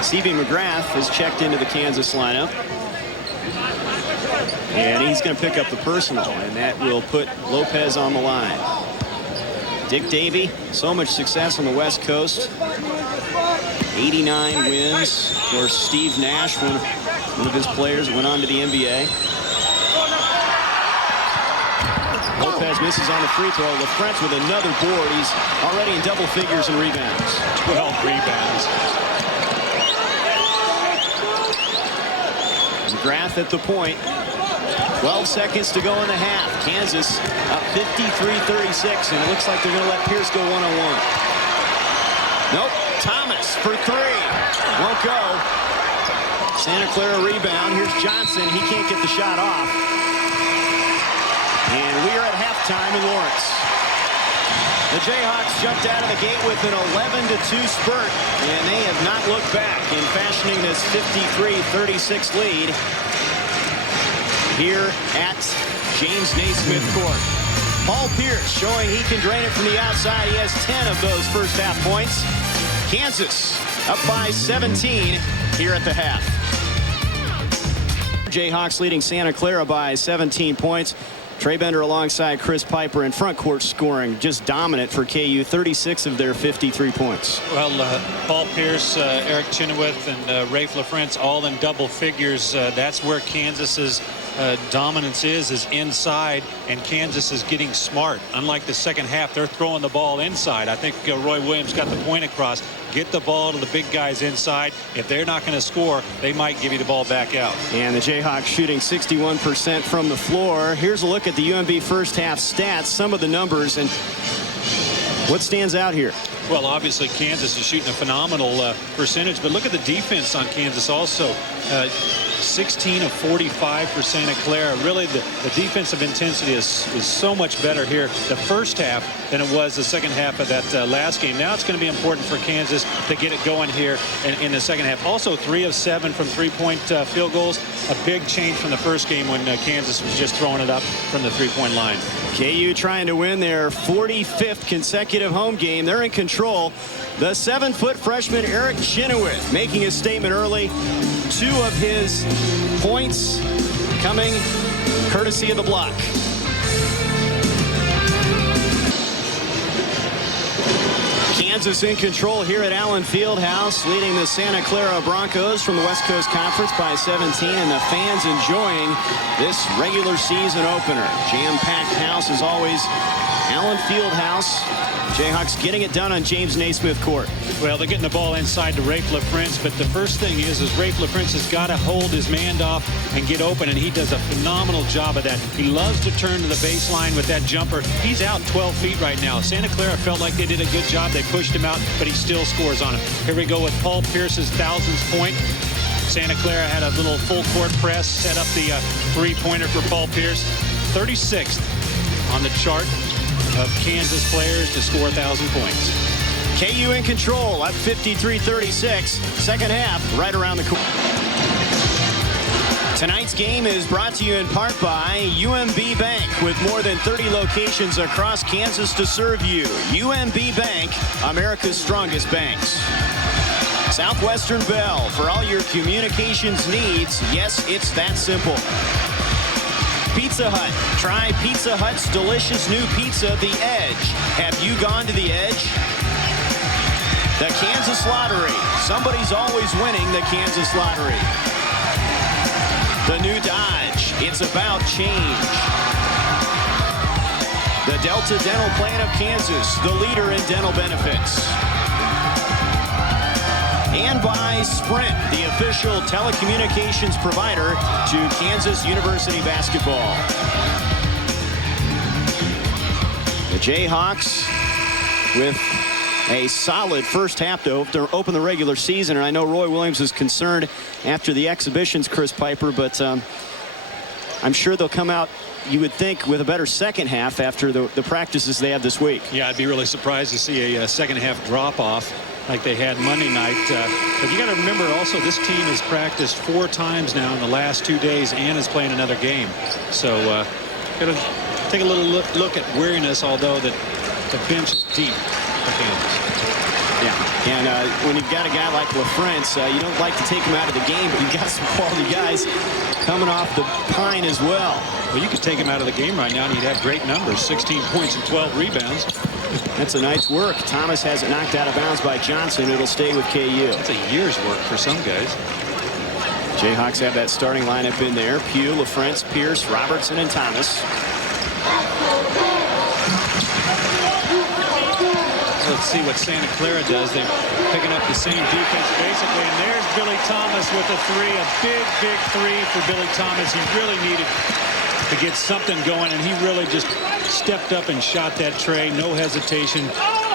Stevie McGrath has checked into the Kansas lineup. And he's going to pick up the personal, and that will put Lopez on the line. Dick Davey, so much success on the West Coast. 89 wins. Of course, Steve Nash, one of his players, went on to the NBA. Lopez misses on the free throw. LaFrentz with another board. He's already in double figures in rebounds. 12 rebounds. McGrath at the point. 12 seconds to go in the half. Kansas up 53-36, and it looks like they're going to let Pierce go one-on-one. Nope. Thomas for three. Won't go. Santa Clara rebound. Here's Johnson. He can't get the shot off. And we are at halftime in Lawrence. The Jayhawks jumped out of the gate with an 11-2 spurt, and they have not looked back in fashioning this 53-36 lead here at James Naismith Court. Paul Pierce showing he can drain it from the outside. He has 10 of those first half points. Kansas up by 17 here at the half. Jayhawks leading Santa Clara by 17 points. Trey Bender alongside Chris Piper in front court scoring, just dominant for KU, 36 of their 53 points. Well, Paul Pierce, Eric Chenoweth, and Rafe LaFrentz all in double figures. That's where Kansas's dominance is inside, and Kansas is getting smart. Unlike the second half, they're throwing the ball inside. I think Roy Williams got the point across. Get the ball to the big guys inside. If they're not going to score, they might give you the ball back out. And the Jayhawks shooting 61% from the floor. Here's a look at the UMB first half stats, some of the numbers, and what stands out here? Well, obviously Kansas is shooting a phenomenal percentage, but look at the defense on Kansas also. 16 of 45 for Santa Clara. Really, the defensive intensity is so much better here the first half than it was the second half of that last game. Now it's going to be important for Kansas to get it going here in the second half. Also, 3 of 7 from three-point field goals. A big change from the first game when Kansas was just throwing it up from the three-point line. KU trying to win their 45th consecutive home game. They're in control. The 7-foot freshman Eric Chenoweth making a statement early. 2 of his points coming courtesy of the block. Kansas in control here at Allen Fieldhouse, leading the Santa Clara Broncos from the West Coast Conference by 17, and the fans enjoying this regular season opener. Jam-packed house as always. Allen Fieldhouse. Jayhawks getting it done on James Naismith Court. Well, they're getting the ball inside to Rafe LaFrentz, but the first thing is Rafe LaFrentz has got to hold his man off and get open, and he does a phenomenal job of that. He loves to turn to the baseline with that jumper. He's out 12 feet right now. Santa Clara felt like they did a good job. They pushed him out, but he still scores on him. Here we go with Paul Pierce's 1000th point. Santa Clara had a little full court press, set up the three-pointer for Paul Pierce. 36th on the chart of Kansas players to score 1,000 points. KU in control at 53-36. Second half right around the corner. Tonight's game is brought to you in part by UMB Bank, with more than 30 locations across Kansas to serve you. UMB Bank, America's strongest banks. Southwestern Bell, for all your communications needs. Yes, it's that simple. Pizza Hut. Try Pizza Hut's delicious new pizza, The Edge. Have you gone to The Edge? The Kansas Lottery. Somebody's always winning the Kansas Lottery. The new Dodge. It's about change. The Delta Dental Plan of Kansas, the leader in dental benefits. And by Sprint, the official telecommunications provider to Kansas University basketball. The Jayhawks with a solid first half to open the regular season. And I know Roy Williams is concerned after the exhibitions, Chris Piper, but I'm sure they'll come out, you would think, with a better second half after the practices they had this week. Yeah, I'd be really surprised to see a second half drop-off like they had Monday night. But you got to remember also this team has practiced 4 times now in the last 2 days and is playing another game. So got to take a little look at weariness, although the bench is deep for Kansas. Yeah, and when you've got a guy like LaFrentz, you don't like to take him out of the game, but you've got some quality guys coming off the pine as well. Well, you could take him out of the game right now, and he'd have great numbers, 16 points and 12 rebounds. That's a nice work. Thomas has it knocked out of bounds by Johnson. It'll stay with KU. That's a year's work for some guys. Jayhawks have that starting lineup in there. Pugh, LaFrentz, Pierce, Robertson, and Thomas. let's see what Santa Clara does. They're picking up the same defense basically, and there's Billy Thomas with a three, a big three for Billy Thomas. He really needed to get something going, and he really just stepped up and shot that tray. No hesitation.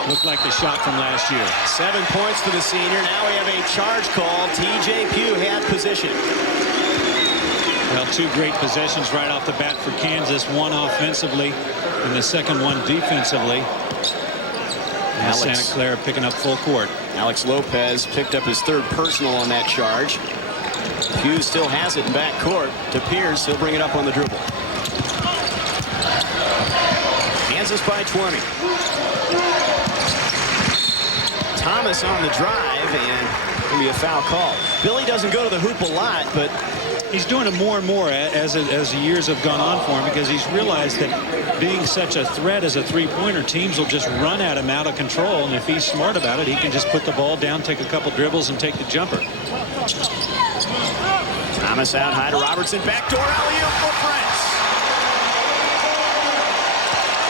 Looked like the shot from last year. 7 points for the senior. Now we have a charge call. TJ Pugh had possession. Well, 2 great possessions right off the bat for Kansas. One offensively and the second one defensively. And Santa Clara picking up full court. Alex Lopez picked up his 3rd personal on that charge. Pugh still has it in back court to Pierce. He'll bring it up on the dribble. Kansas by 20. Thomas on the drive, and going to be a foul call. Billy doesn't go to the hoop a lot, but he's doing it more and more as the years have gone on for him, because he's realized that being such a threat as a three-pointer, teams will just run at him out of control, and if he's smart about it, he can just put the ball down, take a couple dribbles, and take the jumper. Thomas out high to Robertson. Backdoor alley-oop for France.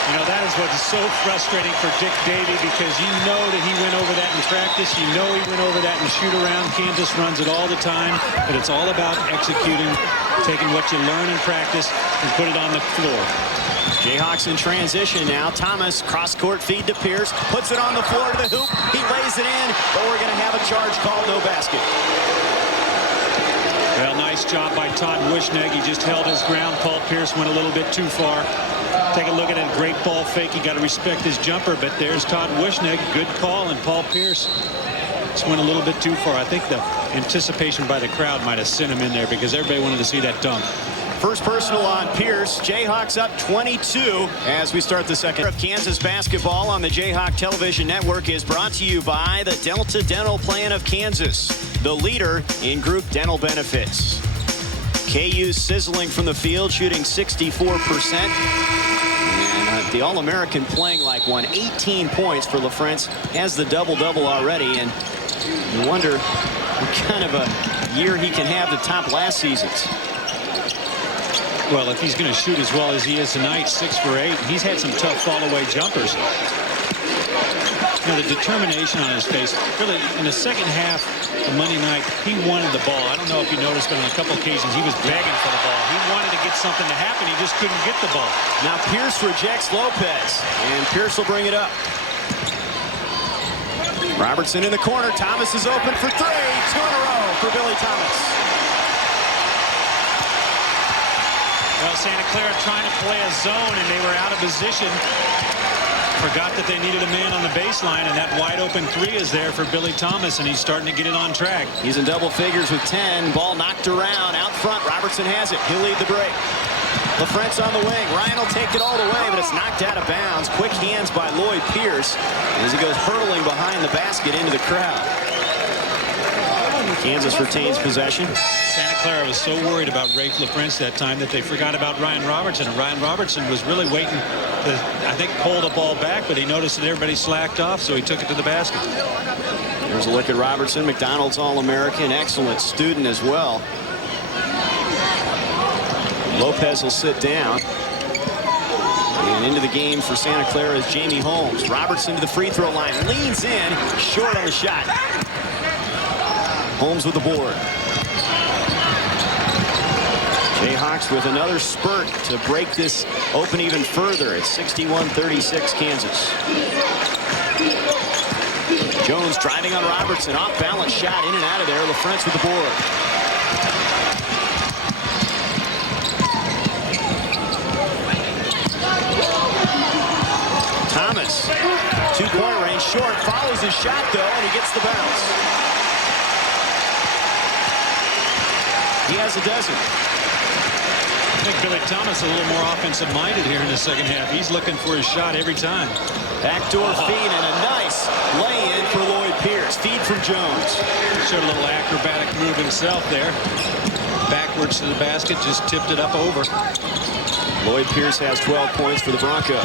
You know, that is what is so frustrating for Dick Davey, because you know that he went over that in practice. You know he went over that in shoot-around. Kansas runs it all the time, but it's all about executing, taking what you learn in practice and put it on the floor. Jayhawks in transition now. Thomas, cross-court feed to Pierce. Puts it on the floor to the hoop. He lays it in, but we're going to have a charge call. No basket. Well, nice job by Todd Wishneg. He just held his ground. Paul Pierce went a little bit too far. Take a look at that great ball fake. You got to respect his jumper, but there's Todd Wishneg. Good call, and Paul Pierce just went a little bit too far. I think the anticipation by the crowd might have sent him in there, because everybody wanted to see that dunk. First personal on Pierce. Jayhawks up 22 as we start the second. Kansas basketball on the Jayhawk Television Network is brought to you by the Delta Dental Plan of Kansas, the leader in group dental benefits. KU sizzling from the field, shooting 64%. And the All-American playing like one. 18 points for LaFrance. Has the double-double already. And you wonder what kind of a year he can have to top last season's. Well, if he's going to shoot as well as he is tonight, 6 for 8, he's had some tough fall-away jumpers. You know, the determination on his face, really, in the second half of Monday night, he wanted the ball. I don't know if you noticed, but on a couple occasions, he was begging for the ball. He wanted to get something to happen. He just couldn't get the ball. Now Pierce rejects Lopez, and Pierce will bring it up. Robertson in the corner. Thomas is open for 3. 2 in a row for Billy Thomas. Well, Santa Clara trying to play a zone, and they were out of position. Forgot that they needed a man on the baseline, and that wide open 3 is there for Billy Thomas, and he's starting to get it on track. He's in double figures with 10. Ball knocked around. Out front, Robertson has it. He'll lead the break. LaFrance on the wing. Ryan will take it all the way, but it's knocked out of bounds. Quick hands by Lloyd Pierce as he goes hurtling behind the basket into the crowd. Kansas retains possession. Santa Clara was so worried about Rafe LaFrance that time that they forgot about Ryan Robertson. And Ryan Robertson was really waiting to, I think, pull the ball back, but he noticed that everybody slacked off, so he took it to the basket. Here's a look at Robertson, McDonald's All-American, excellent student as well. Lopez will sit down. And into the game for Santa Clara is Jamie Holmes. Robertson to the free throw line, leans in, short on the shot. Holmes with the board. Jayhawks with another spurt to break this open even further. It's 61-36 Kansas. Jones driving on Robertson. Off balance shot in and out of there. LaFrance with the board. Thomas. 2-point range short. Follows his shot though, and he gets the bounce. He has a dozen. I think Billy Thomas a little more offensive minded here in the second half. He's looking for his shot every time. Backdoor feed and a nice lay-in for Lloyd Pierce. Feed from Jones. Showed a little acrobatic move himself there. Backwards to the basket, just tipped it up over. Lloyd Pierce has 12 points for the Broncos.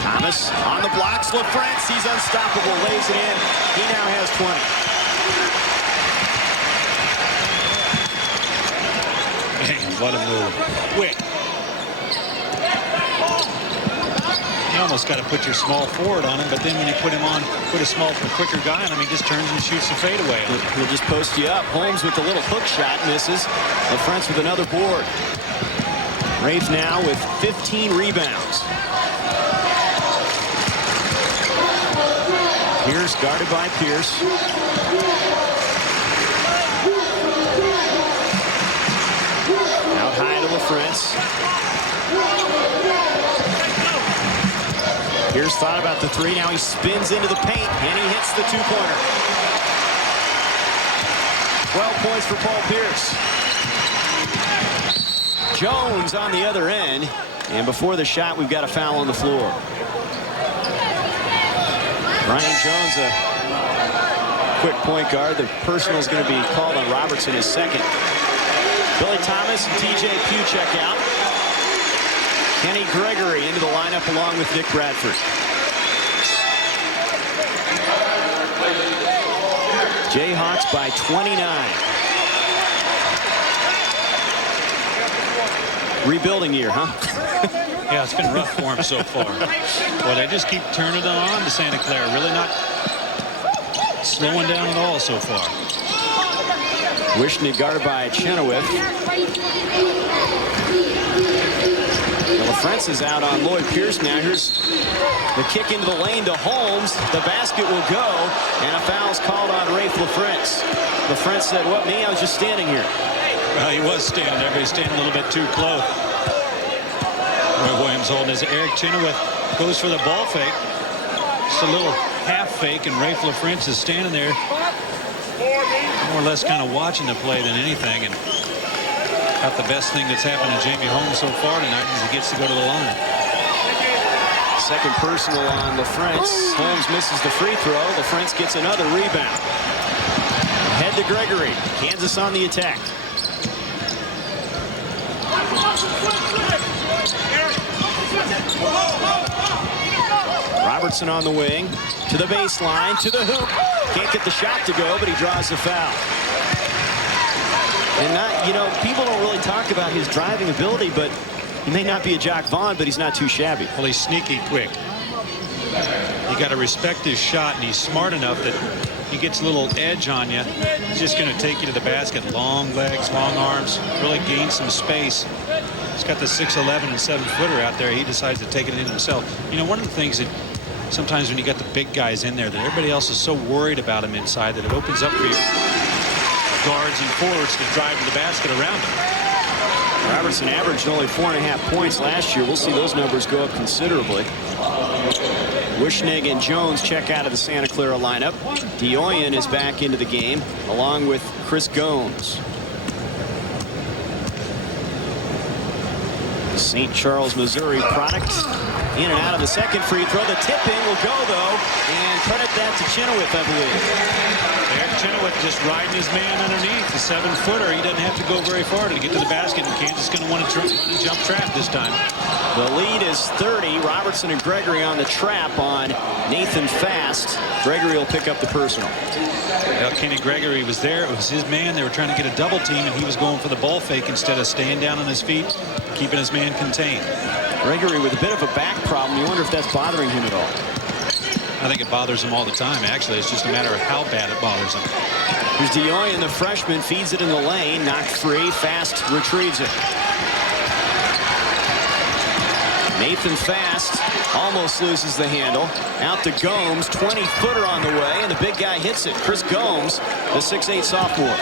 Thomas on the blocks. LaFrance, he's unstoppable. Lays it in. He now has 20. What a move. Quick. You almost got to put your small forward on him, but then when you put a small, quicker guy on him, he just turns and shoots the fadeaway on him. He'll just post you up. Holmes with the little hook shot misses. LaFrentz with another board. Rafe now with 15 rebounds. Pierce guarded by Pierce. Out high to LaFrentz. Pierce thought about the three. Now he spins into the paint, and he hits the two-pointer. 12 points for Paul Pierce. Jones on the other end. And before the shot, we've got a foul on the floor. Brian Jones, a quick point guard. The personal is going to be called on Robertson, his second. Billy Thomas and TJ Pugh check out. Kenny Gregory into the lineup along with Nick Bradford. Jayhawks by 29. Rebuilding year, huh? Yeah, it's been rough for him so far. Well, they just keep turning it on to Santa Clara. Really not slowing down at all so far. Wishny guarded by Chenoweth. LaFrentz is out on Lloyd Pierce now. Here's the kick into the lane to Holmes. The basket will go, and a foul's called on Rafe LaFrentz. LaFrentz said, "What, me? I was just standing here." Well, he was standing there, but he's standing a little bit too close. Roy Williams holding his. Eric Chenoweth goes for the ball fake. Just a little half fake, and Rafe LaFrentz is standing there, more or less kind of watching the play than anything. And about the best thing that's happened to Jamie Holmes so far tonight is he gets to go to the line. Second personal on LaFrentz. Holmes misses the free throw. LaFrentz gets another rebound. Head to Gregory. Kansas on the attack. Robertson on the wing. To the baseline. To the hoop. Can't get the shot to go, but he draws the foul. And people don't really talk about his driving ability, but he may not be a Jock Vaughn, but he's not too shabby. Well, he's sneaky quick. You got to respect his shot, and he's smart enough that he gets a little edge on you. He's just going to take you to the basket. Long legs, long arms, really gain some space. He's got the 6'11" and 7-footer out there. He decides to take it in himself. One of the things that sometimes when you got the big guys in there, that everybody else is so worried about him inside that it opens up for you guards and forwards to drive to the basket around him. Robertson averaged only 4.5 points last year. We'll see those numbers go up considerably. Wishnig and Jones check out of the Santa Clara lineup. Dioyen is back into the game along with Chris Gomes. St. Charles, Missouri product. In and out of the second free throw. The tip in will go, though, and credit that to Chenoweth, I believe. Eric Chenoweth just riding his man underneath the 7-footer. He doesn't have to go very far to get to the basket, and Kansas is going to want to run a jump trap this time. The lead is 30. Robertson and Gregory on the trap on Nathan Fast. Gregory will pick up the personal. Well, Kenny Gregory was there. It was his man. They were trying to get a double team, and he was going for the ball fake instead of staying down on his feet, keeping his man contained. Gregory with a bit of a back problem. You wonder if that's bothering him at all. I think it bothers him all the time. Actually, it's just a matter of how bad it bothers him. Here's Dioyen, the freshman, feeds it in the lane. Knocked free. Fast retrieves it. Nathan Fast almost loses the handle. Out to Gomes. 20-footer on the way, and the big guy hits it. Chris Gomes, the 6'8" sophomore.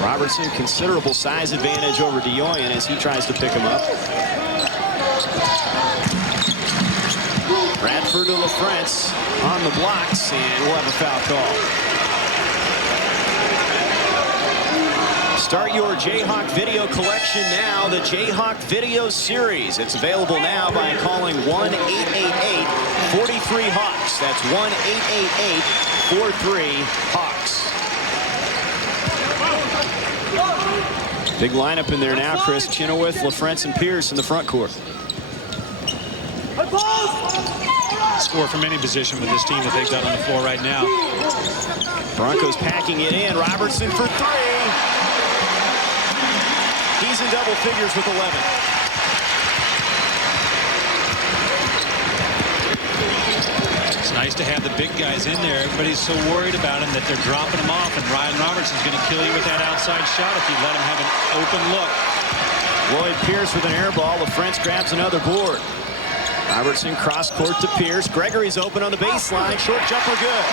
Robertson, considerable size advantage over Dioyen as he tries to pick him up. Bradford to LaFrentz on the blocks, and we'll have a foul call. Start your Jayhawk video collection now, the Jayhawk Video Series. It's available now by calling 1-888-43-HAWKS. That's 1-888-43-HAWKS. Big lineup in there now, Chris. Chenoweth, LaFrentz, and Pierce in the front court. Score from any position with this team that they've got on the floor right now. Broncos packing it in. Robertson for three. in double figures with 11. It's nice to have the big guys in there. Everybody's so worried about him that they're dropping him off, and Ryan Robertson's going to kill you with that outside shot if you let him have an open look. Lloyd Pierce with an air ball. LaFrentz grabs another board. Robertson cross court to Pierce. Gregory's open on the baseline. Short jumper good.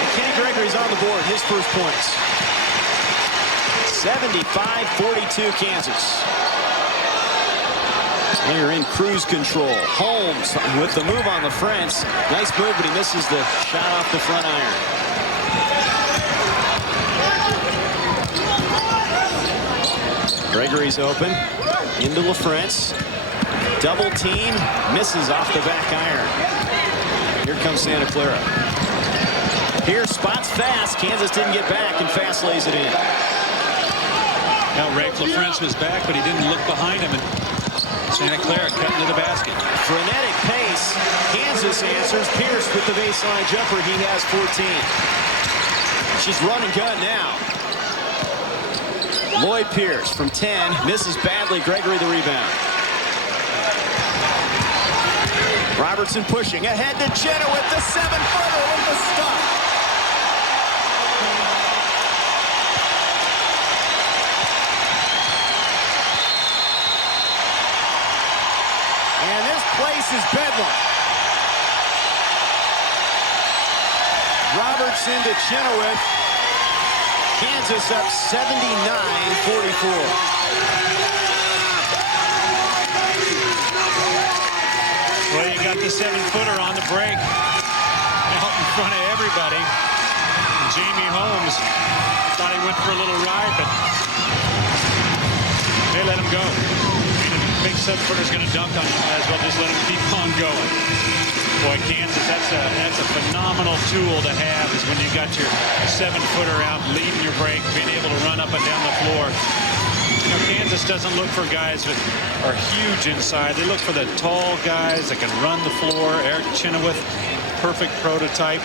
And Kenny Gregory's on the board. His first points. 75-42 Kansas. And you're in cruise control. Holmes with the move on LaFrentz. Nice move, but he misses the shot off the front iron. Gregory's open. Into LaFrentz. Double team. Misses off the back iron. Here comes Santa Clara. Pierce spots fast. Kansas didn't get back, and fast lays it in. Now Rafe LaFrentz was back, but he didn't look behind him, and Santa Clara cut into the basket. Frenetic pace. Kansas answers. Pierce with the baseline jumper. He has 14. She's run and gun now. Lloyd Pierce from 10. Misses badly. Gregory the rebound. Robertson pushing ahead to Jenna with the 7-footer with the stuff. And this place is bedlam. Robertson to Chenoweth. Kansas up 79-44. Well, you got the 7-footer on the break out in front of everybody. And Jamie Holmes thought he went for a little ride, but they let him go. I mean, if a big 7-footer's going to dunk on you, might as well just let him keep on going. Boy, Kansas, that's a phenomenal tool to have, is when you got your 7-footer out leading your break, being able to run up and down the floor. You know, Kansas doesn't look for guys that are huge inside. They look for the tall guys that can run the floor. Eric Chenoweth, perfect prototype,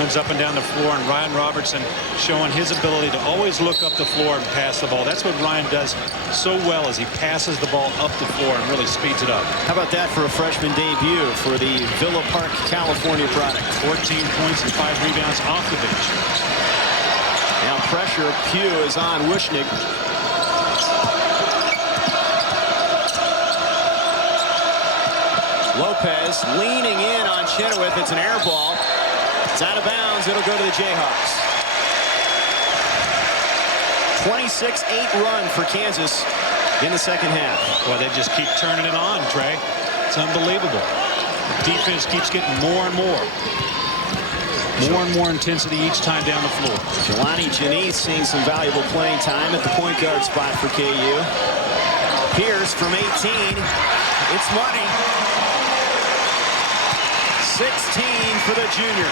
runs up and down the floor. And Ryan Robertson showing his ability to always look up the floor and pass the ball. That's what Ryan does so well, is he passes the ball up the floor and really speeds it up. How about that for a freshman debut for the Villa Park, California product? 14 points and 5 rebounds off the bench. Now pressure. Pugh is on Wishnick. Lopez leaning in on Chenoweth. It's an air ball. It's out of bounds. It'll go to the Jayhawks. 26-8 run for Kansas in the second half. Well, they just keep turning it on, Trey. It's unbelievable. Defense keeps getting more and more. More and more intensity each time down the floor. Jelani Janice seeing some valuable playing time at the point guard spot for KU. Pierce from 18. It's money. 16 for the junior.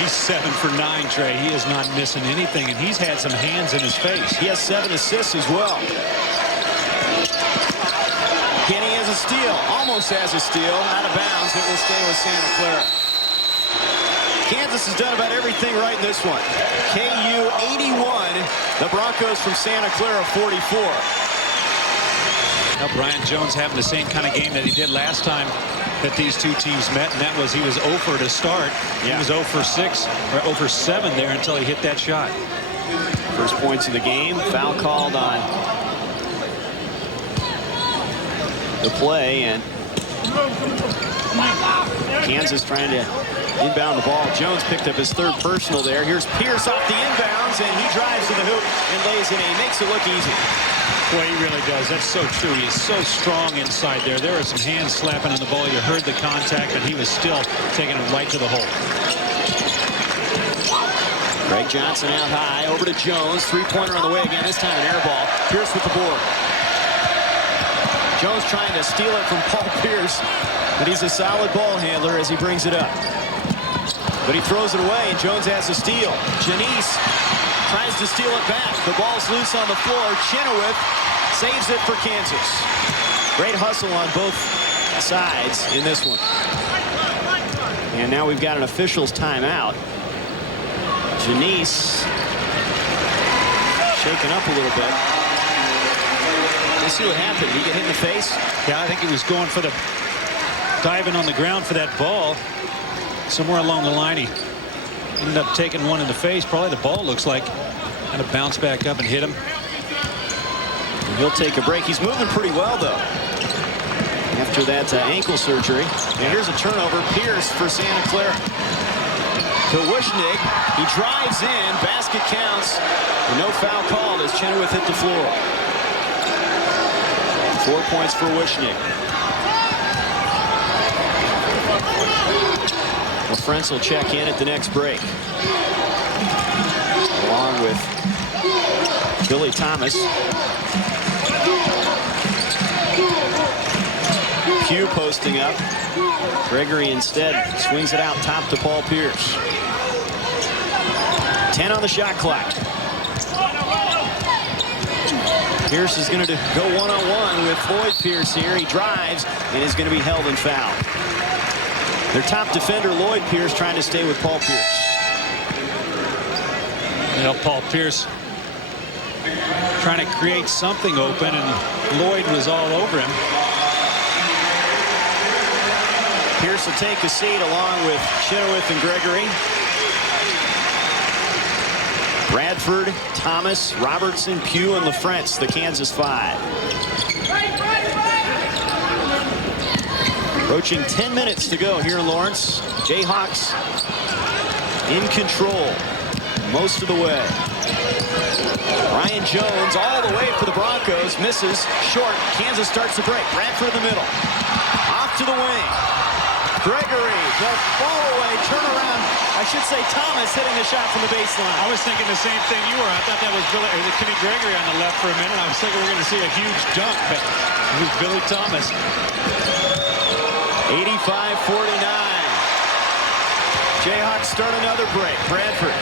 He's 7 for 9, Trey. He is not missing anything, and he's had some hands in his face. He has 7 assists as well. Kenny has a steal. Almost has a steal. Out of bounds. It will stay with Santa Clara. Kansas has done about everything right in this one. KU 81. The Broncos from Santa Clara 44. Now Brian Jones having the same kind of game that he did last time that these two teams met, and that was he was 0 for to start. He was 0 for 6 or 0 for 7 there until he hit that shot. First points of the game. Foul called on the play, and Kansas trying to inbound the ball. Jones picked up his 3rd personal there. Here's Pierce off the inbounds, and he drives to the hoop and lays it in. He makes it look easy. Boy, he really does. That's so true. He is so strong inside there. There were some hands slapping on the ball. You heard the contact, but he was still taking it right to the hole. Greg Johnson out high. Over to Jones. 3-pointer on the way again. This time an air ball. Pierce with the board. Jones trying to steal it from Paul Pierce, but he's a solid ball handler as he brings it up. But he throws it away, and Jones has a steal. Janice tries to steal it back. The ball's loose on the floor. Chenoweth saves it for Kansas. Great hustle on both sides in this one. And now we've got an official's timeout. Janice shaken up a little bit. Let's see what happened. He get hit in the face? Yeah, I think he was going for the diving on the ground for that ball. Somewhere along the line, he ended up taking one in the face. Probably the ball looks like kind of bounced back up and hit him. And he'll take a break. He's moving pretty well, though, after that ankle surgery. And here's a turnover. Pierce for Santa Clara. To Wushnig. He drives in. Basket counts. And no foul called as Chenoweth hit the floor. 4 points for Wushnig. LaFrentz will check in at the next break, along with Billy Thomas. Pugh posting up. Gregory instead swings it out top to Paul Pierce. 10 on the shot clock. Pierce is going to go one-on-one with Lloyd Pierce here. He drives and is going to be held and fouled. Their top defender, Lloyd Pierce, trying to stay with Paul Pierce. You know, Paul Pierce trying to create something open, and Lloyd was all over him. Pierce will take a seat along with Chenoweth and Gregory. Bradford, Thomas, Robertson, Pugh, and LaFrentz, the Kansas 5. Approaching 10 minutes to go here in Lawrence. Jayhawks in control most of the way. Ryan Jones all the way for the Broncos. Misses short. Kansas starts the break. Bradford in the middle. Off to the wing. Gregory, the ball away, turn around. I should say Thomas hitting a shot from the baseline. I was thinking the same thing you were. I thought that was Kenny Gregory on the left for a minute. I was thinking we were going to see a huge dunk, but it was Billy Thomas. 85-49. Jayhawks start another break. Bradford.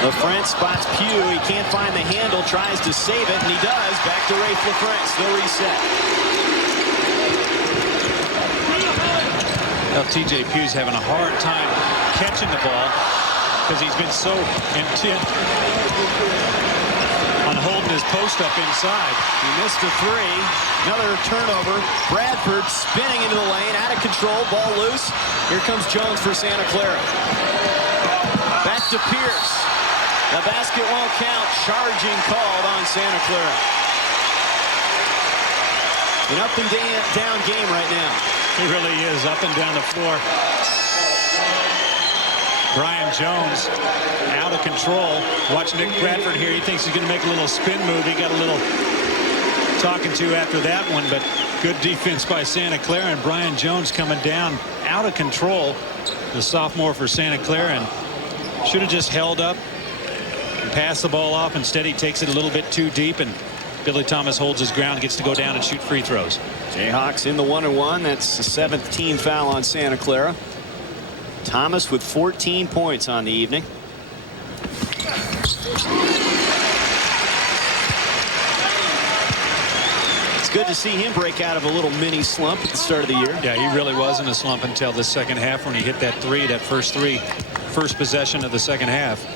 LaFrentz spots Pugh. He can't find the handle. Tries to save it, and he does. Back to Rafe LaFrentz. They'll reset. Well, TJ Pugh's having a hard time catching the ball because he's been so intent on holding his post up inside. He missed a three. Another turnover. Bradford spinning into the lane. Out of control. Ball loose. Here comes Jones for Santa Clara. Back to Pierce. The basket won't count. Charging called on Santa Clara. An up and down game right now. He really is up and down the floor. Brian Jones out of control. Watch Nick Bradford here. He thinks he's going to make a little spin move. He got a little talking to after that one, but good defense by Santa Clara, and Brian Jones coming down out of control. The sophomore for Santa Clara, and should have just held up and passed the ball off. Instead, he takes it a little bit too deep, and Billy Thomas holds his ground, gets to go down and shoot free throws. Jayhawks in the 1-1. That's the 7th team foul on Santa Clara. Thomas with 14 points on the evening. It's good to see him break out of a little mini slump at the start of the year. Yeah, he really was in a slump until the second half when he hit that three, that first possession of the second half.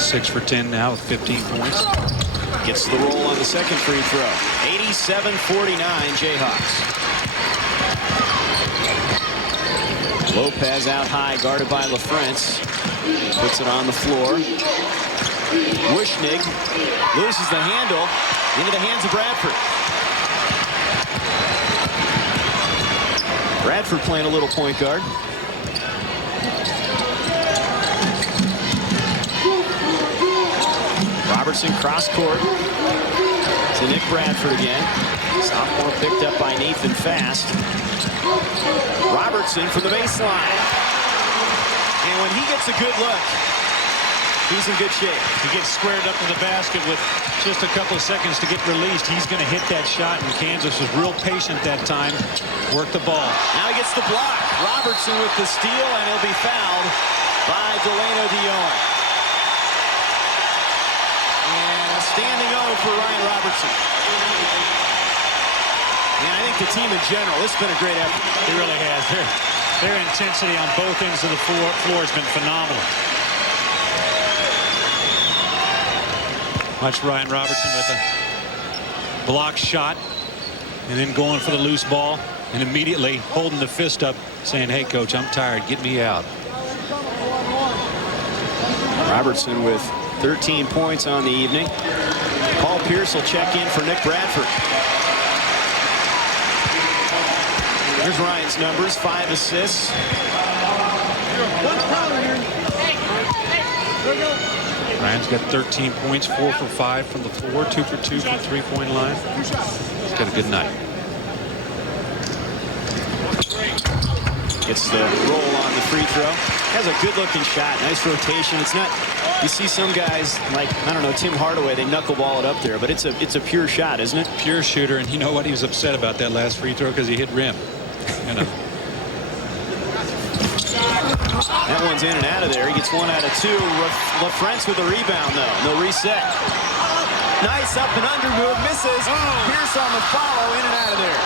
6 for 10 now with 15 points. Gets the roll on the second free throw. 87-49 Jayhawks. Lopez out high, guarded by LaFrentz. Puts it on the floor. Wushnig loses the handle into the hands of Bradford. Bradford playing a little point guard. Robertson cross court to Nick Bradford again. Sophomore picked up by Nathan Fast. Robertson from the baseline. And when he gets a good look, he's in good shape. He gets squared up to the basket with just a couple of seconds to get released. He's going to hit that shot, and Kansas was real patient that time. Worked the ball. Now he gets the block. Robertson with the steal, and he'll be fouled by Delano Dion. And a standing O for Ryan Robertson. And I think the team in general, this has been a great effort. It really has. Their intensity on both ends of the floor has been phenomenal. Watch Ryan Robertson with a block shot and then going for the loose ball and immediately holding the fist up saying, hey, coach, I'm tired. Get me out. Robertson with 13 points on the evening. Paul Pierce will check in for Nick Bradford. Here's Ryan's numbers, 5 assists. Ryan's got 13 points, 4 for 5 from the floor, 2 for 2 from three-point line. He's got a good night. Gets the roll on the free throw. Has a good-looking shot. Nice rotation. It's not. You see some guys like, I don't know, Tim Hardaway. They knuckleball it up there, but it's a pure shot, isn't it? Pure shooter, and you know what? He was upset about that last free throw because he hit rim. You know. That one's in and out of there. He gets 1 out of 2. LaFrentz with a rebound, though. No reset. Nice up and under move. Misses. Pierce on the follow. In and out of there.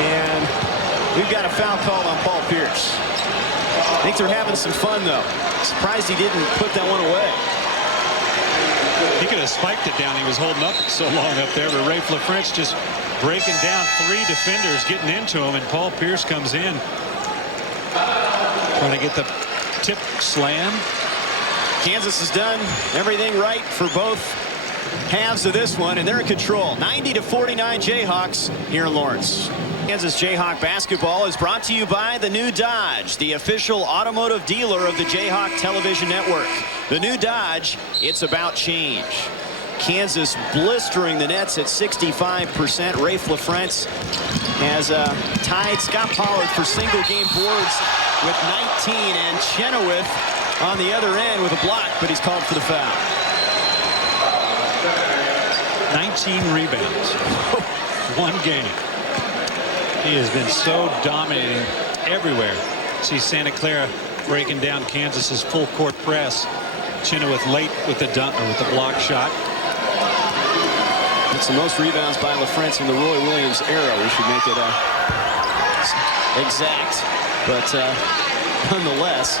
And we've got a foul call on Paul Pierce. I think they're having some fun, though. Surprised he didn't put that one away. He could have spiked it down. He was holding up so long up there, but Rafe LaFrentz just breaking down 3 defenders, getting into him, and Paul Pierce comes in. Trying to get the tip slam. Kansas has done everything right for both halves of this one, and they're in control. 90-49 Jayhawks here in Lawrence. Kansas Jayhawk basketball is brought to you by the new Dodge, the official automotive dealer of the Jayhawk television network. The new Dodge, it's about change. Kansas blistering the Nets at 65%. Rafe LaFrentz has tied Scott Pollard for single-game boards with 19, and Chenoweth on the other end with a block, but he's called for the foul. 19 rebounds. One game. He has been so dominating everywhere. See Santa Clara breaking down Kansas's full court press. Chenoweth late with the dunk or with the block shot. It's the most rebounds by LaFrentz in the Roy Williams era. We should make it exact, but nonetheless,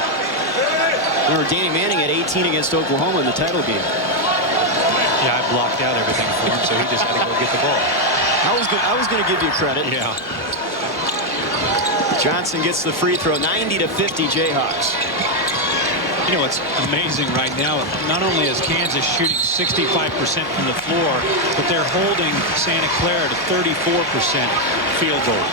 remember Danny Manning had 18 against Oklahoma in the title game. Yeah, I blocked out everything for him, so he just had to go get the ball. I was going to give you credit. Yeah. Johnson gets the free throw. 90-50 Jayhawks. You know, it's amazing right now. Not only is Kansas shooting 65% from the floor, but they're holding Santa Clara to 34% field goal.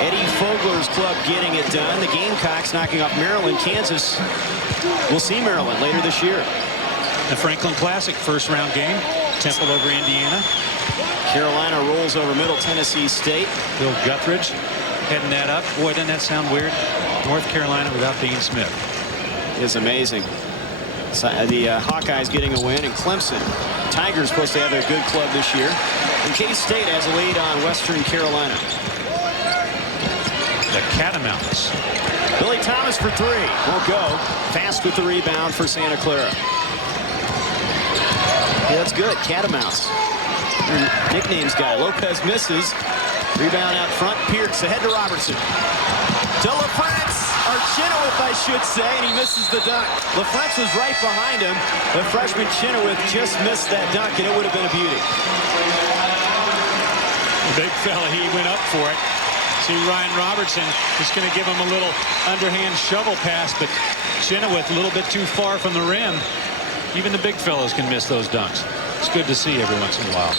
Eddie Fogler's club getting it done. The Gamecocks knocking off Maryland. Kansas, we'll see Maryland later this year. The Franklin Classic first-round game. Temple over Indiana. Carolina rolls over Middle Tennessee State. Bill Guthridge heading that up. Boy, doesn't that sound weird? North Carolina without Dean Smith. Is amazing. So, the Hawkeyes getting a win, and Clemson. Tigers supposed to have a good club this year. And K-State has a lead on Western Carolina. The Catamounts. Billy Thomas for 3. Won't go. Fast with the rebound for Santa Clara. Yeah, that's good. Catamounts. Nicknames guy. Lopez misses. Rebound out front. Pierce ahead to Robertson. To LaFrentz. Or Chenoweth, I should say, and he misses the dunk. LaFrentz was right behind him. The freshman Chenoweth just missed that dunk, and it would have been a beauty. The big fella, he went up for it. See Ryan Robertson just going to give him a little underhand shovel pass, but Chenoweth a little bit too far from the rim. Even the big fellows can miss those dunks. It's good to see every once in a while.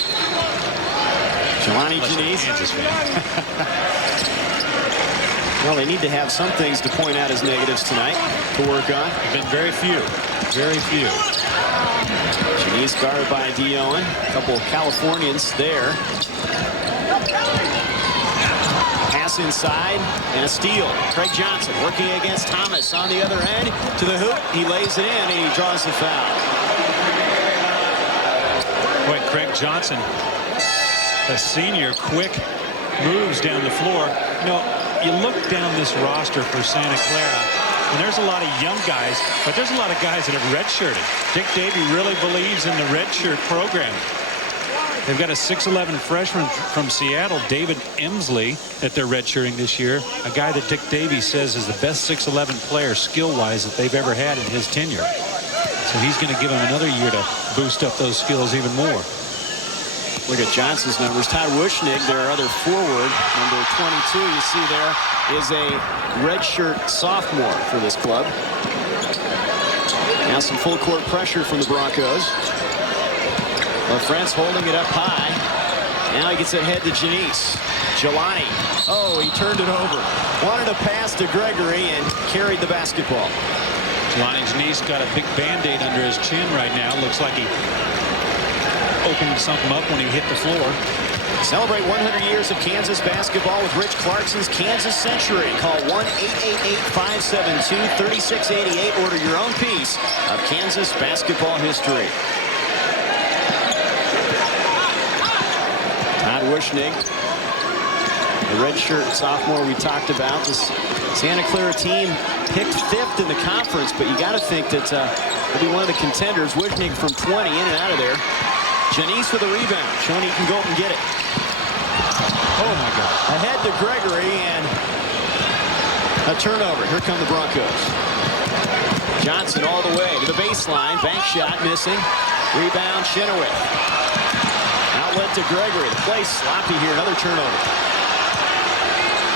Jelani Janice. Kansas fan. Well, they need to have some things to point out as negatives tonight to work on. Been very few. Very few. Janice guarded by Dioen. A couple of Californians there. Pass inside and a steal. Craig Johnson working against Thomas on the other end to the hoop. He lays it in and he draws the foul. Boy, Craig Johnson, a senior, quick moves down the floor. You know, you look down this roster for Santa Clara, and there's a lot of young guys, but there's a lot of guys that have redshirted. Dick Davey really believes in the redshirt program. They've got a 6'11" freshman from Seattle, David Emsley, that they're redshirting this year. A guy that Dick Davies says is the best 6'11" player skill-wise that they've ever had in his tenure. So he's going to give him another year to boost up those skills even more. Look at Johnson's numbers. Todd Wuschnig, their other forward, number 22, you see there, is a redshirt sophomore for this club. Now some full court pressure from the Broncos. LaFrance holding it up high. Now he gets it head to Janice. Jelani. Oh, he turned it over. Wanted a pass to Gregory and carried the basketball. Jelani Janice got a big Band-Aid under his chin right now. Looks like he opened something up when he hit the floor. Celebrate 100 years of Kansas basketball with Rich Clarkson's Kansas Century. Call 1-888-572-3688. Order your own piece of Kansas basketball history. Todd Wuschnig, the redshirt sophomore we talked about. This Santa Clara team picked 5th in the conference, but you got to think that he'll be one of the contenders. Wuschnig from 20 in and out of there. Janice with a rebound, showing he can go up and get it. Oh my God. Ahead to Gregory and a turnover. Here come the Broncos. Johnson all the way to the baseline. Bank shot missing. Rebound Chenoweth. Outlet to Gregory. The play sloppy here. Another turnover.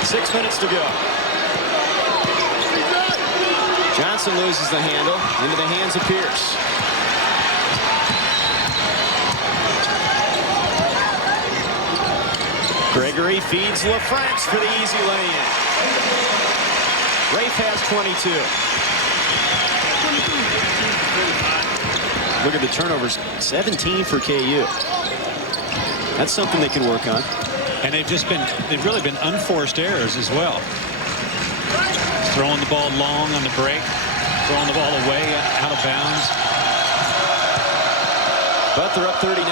6 minutes to go. Johnson loses the handle into the hands of Pierce. Gregory feeds LaFrance for the easy lay-in. Rafe has 22. Look at the turnovers. 17 for KU. That's something they can work on. And they've really been unforced errors as well. Throwing the ball long on the break. Throwing the ball away, out of bounds. But they're up 39.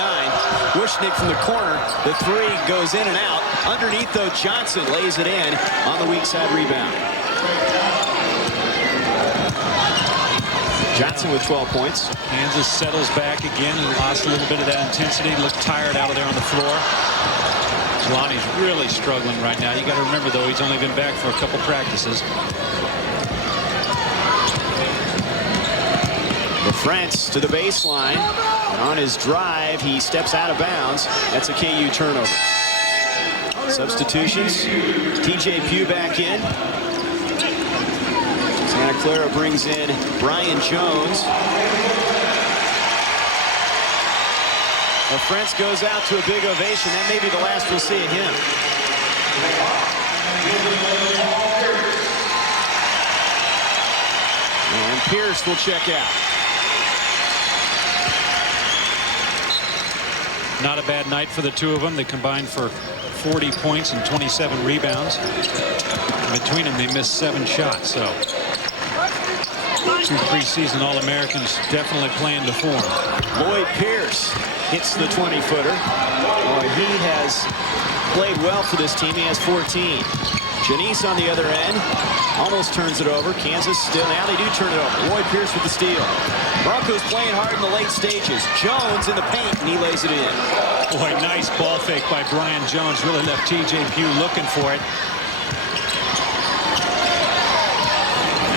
Wuschnig from the corner. The three goes in and out. Underneath, though, Johnson lays it in on the weak side rebound. Johnson with 12 points. Kansas settles back again and lost a little bit of that intensity. Looked tired out of there on the floor. Jelani's really struggling right now. You got to remember, though, he's only been back for a couple practices. LaFrance to the baseline. And on his drive, he steps out of bounds. That's a KU turnover. Substitutions. TJ Pugh back in. Santa Clara brings in Brian Jones. LaFrance goes out to a big ovation. That may be the last we'll see of him. And Pierce will check out. Not a bad night for the two of them. They combined for 40 points and 27 rebounds. Between them, they missed 7 shots. So 2 preseason All-Americans definitely playing to form. Lloyd Pierce hits the 20-footer. Oh, he has played well for this team. He has 14. Janice on the other end almost turns it over. Kansas still. Now they do turn it over. Lloyd Pierce with the steal. Broncos playing hard in the late stages. Jones in the paint, and he lays it in. Boy, nice ball fake by Brian Jones. Really left TJ Pugh looking for it.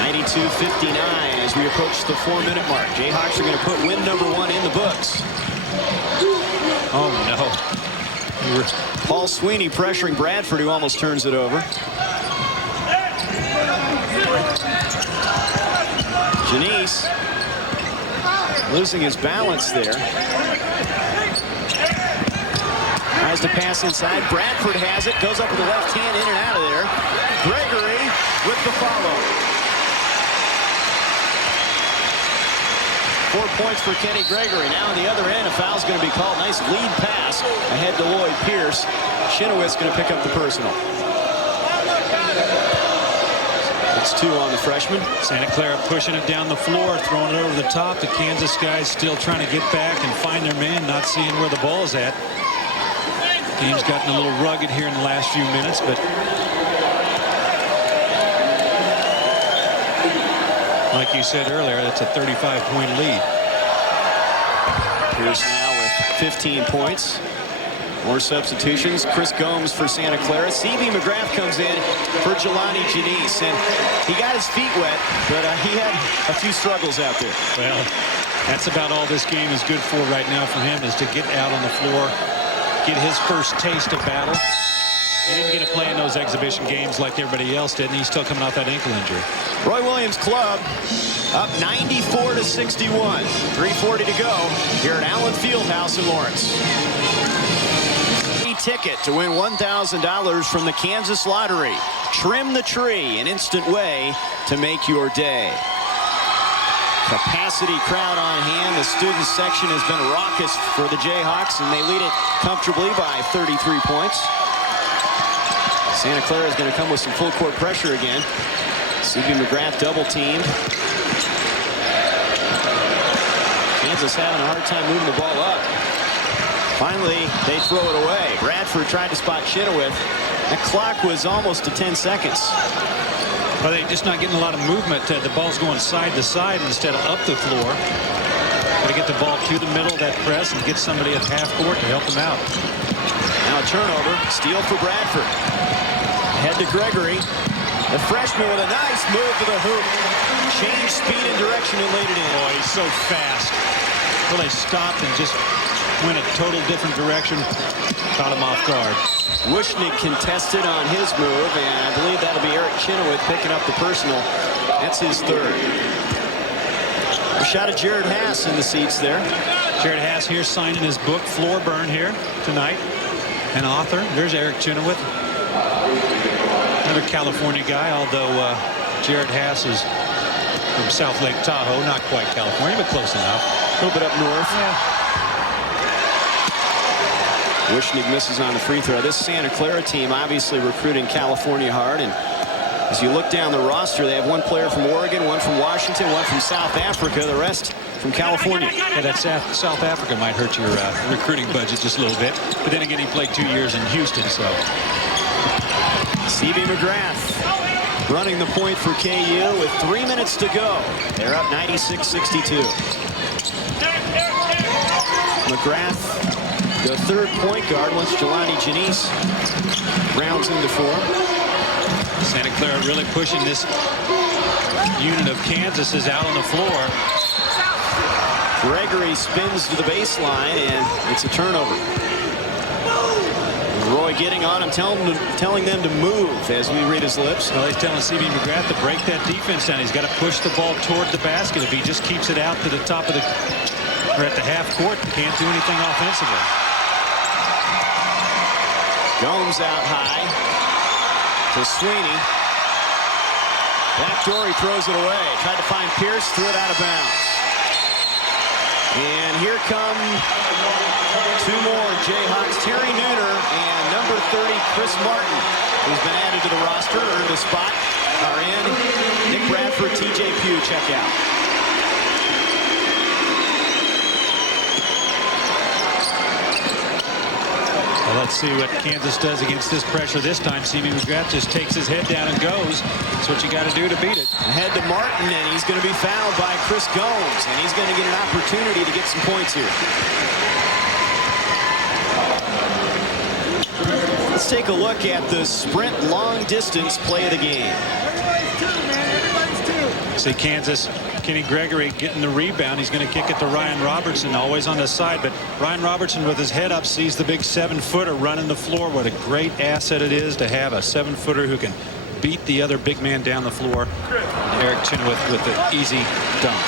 92-59 as we approach the 4-minute mark. Jayhawks are going to put win number 1 in the books. Oh, no. Paul Sweeney pressuring Bradford, who almost turns it over. Janice losing his balance there. Tries to pass inside. Bradford has it. Goes up with the left hand, in and out of there. Gregory with the follow. 4 points for Kenny Gregory. Now on the other end, a foul's going to be called. Nice lead pass ahead to Lloyd Pierce. Chenoweth's going to pick up the personal. That's 2 on the freshman. Santa Clara pushing it down the floor, throwing it over the top. The Kansas guys still trying to get back and find their man, not seeing where the ball's at. Game's gotten a little rugged here in the last few minutes, but like you said earlier, that's a 35-point lead. Pierce now with 15 points. More substitutions. Chris Gomes for Santa Clara. C.B. McGrath comes in for Jelani Janice. And he got his feet wet, but he had a few struggles out there. Well, that's about all this game is good for right now for him, is to get out on the floor, get his first taste of battle. He didn't get to play in those exhibition games like everybody else did, and he's still coming off that ankle injury. Roy Williams Club up 94-61. 3:40 to go here at Allen Fieldhouse in Lawrence. Ticket to win $1,000 from the Kansas Lottery. Trim the tree, an instant way to make your day. Capacity crowd on hand. The student section has been raucous for the Jayhawks, and they lead it comfortably by 33 points. Santa Clara is going to come with some full court pressure again. C.B. McGrath double teamed. Kansas having a hard time moving the ball up. Finally, they throw it away. Bradford tried to spot Chenoweth. That clock was almost to 10 seconds. Well, they're just not getting a lot of movement. The ball's going side to side instead of up the floor. Got to get the ball to the middle of that press and get somebody at half court to help them out. Now a turnover. Steal for Bradford. Head to Gregory. The freshman with a nice move to the hoop. Changed speed and direction and laid it in. Boy, he's so fast. Well, they stopped and just went a total different direction. Caught him off guard. Wushnick contested on his move, and I believe that'll be Eric Chenoweth picking up the personal. That's his third. A shot of Jared Haas in the seats there. Jared Haas here signing his book, Floor Burn, here tonight. An author. There's Eric Chenoweth. Another California guy, although Jared Haas is from South Lake Tahoe. Not quite California, but close enough. A little bit up north. Yeah. Wushnick misses on the free throw. This Santa Clara team obviously recruiting California hard, and as you look down the roster, they have one player from Oregon, one from Washington, one from South Africa, the rest from California. Yeah, that South Africa might hurt your recruiting budget just a little bit, but then again, he played 2 years in Houston, so. C.B. McGrath running the point for KU with 3 minutes to go. They're up 96-62. McGrath, the third point guard, once Jelani Janice rounds into form. Santa Clara really pushing this unit of Kansas is out on the floor. Gregory spins to the baseline, and it's a turnover. Roy getting on him, telling them to move as we read his lips. Well, he's telling C.B. McGrath to break that defense down. He's got to push the ball toward the basket. If he just keeps it out to the top of the, or at the half court, he can't do anything offensively. Gomes out high to Sweeney. Backdoor, he throws it away. Tried to find Pierce, threw it out of bounds. And here come two more Jayhawks. Terry Nooner and number 30, Chris Martin, who's been added to the roster, earned a spot, are in. Nick Bradford, TJ Pugh check out. Well, let's see what Kansas does against this pressure this time. C.B. McGrath just takes his head down and goes. That's what you got to do to beat it. Ahead to Martin, and he's going to be fouled by Chris Gomes, and he's going to get an opportunity to get some points here. Let's take a look at the sprint long distance play of the game. See Kansas, Kenny Gregory getting the rebound. He's going to kick it to Ryan Robertson, always on the side. But Ryan Robertson with his head up sees the big 7-footer running the floor. What a great asset it is to have a 7-footer who can beat the other big man down the floor. Eric Chenoweth with the easy dunk.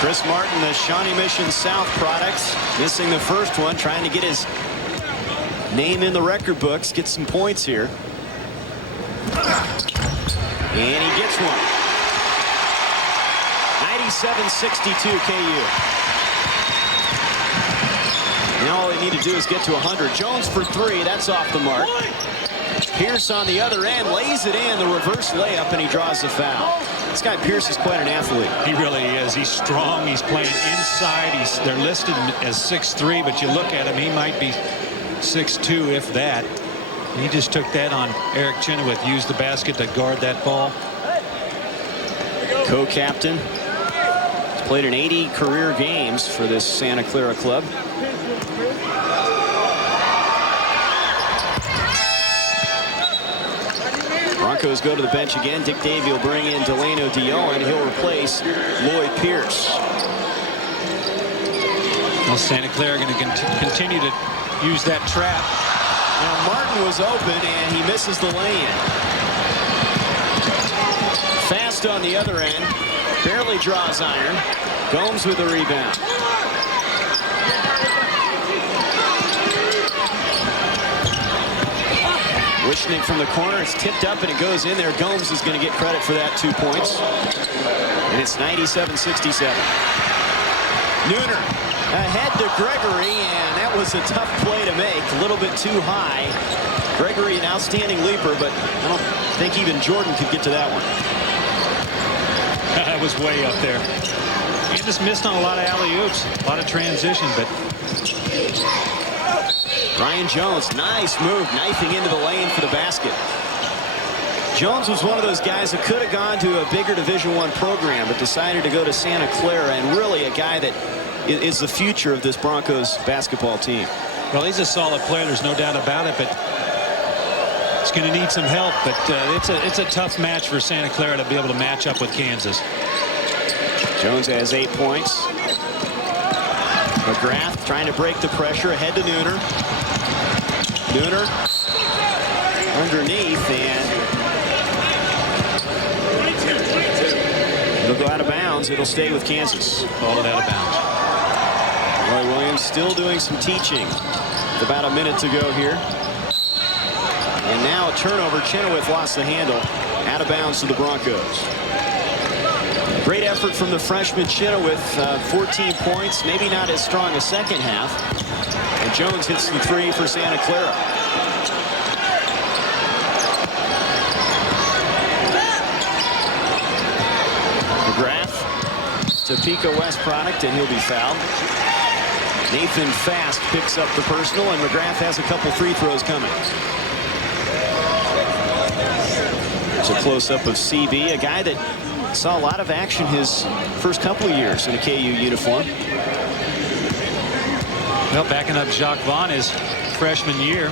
Chris Martin, the Shawnee Mission South product, missing the first one, trying to get his name in the record books, get some points here. And he gets one. 97-62 KU. Now all they need to do is get to 100. Jones for three. That's off the mark. Pierce on the other end lays it in, the reverse layup, and he draws the foul. This guy Pierce is quite an athlete. He really is. He's strong. He's playing inside. They're listed as 6'3", but you look at him, he might be 6'2", if that. He just took that on Eric Chenoweth, used the basket to guard that ball. Co-captain. He's played in 80 career games for this Santa Clara club. Broncos go to the bench again. Dick Davey will bring in Delano Dioen. He'll replace Lloyd Pierce. Well, Santa Clara going to continue to use that trap. Now Martin was open and he misses the lay-in. Fast on the other end. Barely draws iron. Gomes with the rebound. Wishnick from the corner. It's tipped up and it goes in there. Gomes is going to get credit for that 2 points. And it's 97-67. Nooner ahead to Gregory, and that was a tough play to make. A little bit too high. Gregory, an outstanding leaper, but I don't think even Jordan could get to that one. That was way up there. He just missed on a lot of alley-oops, a lot of transition, but Brian Jones, nice move, knifing into the lane for the basket. Jones was one of those guys that could have gone to a bigger Division I program, but decided to go to Santa Clara, and really a guy that is the future of this Broncos basketball team. Well, he's a solid player, there's no doubt about it, but it's going to need some help. But it's a tough match for Santa Clara to be able to match up with Kansas. Jones has 8 points. McGrath trying to break the pressure, ahead to Nooner. Nooner underneath, and it'll go out of bounds. It'll stay with Kansas. Ball it out of bounds. Roy Williams still doing some teaching. With about a minute to go here. And now a turnover. Chenoweth lost the handle. Out of bounds to the Broncos. Great effort from the freshman Chenoweth. 14 points. Maybe not as strong a second half. And Jones hits the 3 for Santa Clara. McGrath. Topeka West product, and he'll be fouled. Nathan Fast picks up the personal, and McGrath has a couple free throws coming. It's a close-up of CB, a guy that saw a lot of action his first couple of years in a KU uniform. Well, backing up Jacques Vaughn his freshman year.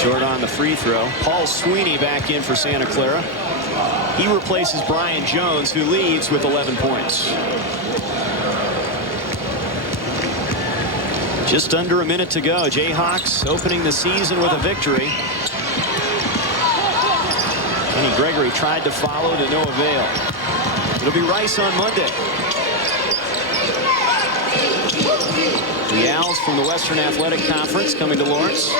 Short on the free throw. Paul Sweeney back in for Santa Clara. He replaces Brian Jones, who leads with 11 points. Just under a minute to go. Jayhawks opening the season with a victory. Kenny Gregory tried to follow to no avail. It'll be Rice on Monday. The Owls from the Western Athletic Conference coming to Lawrence.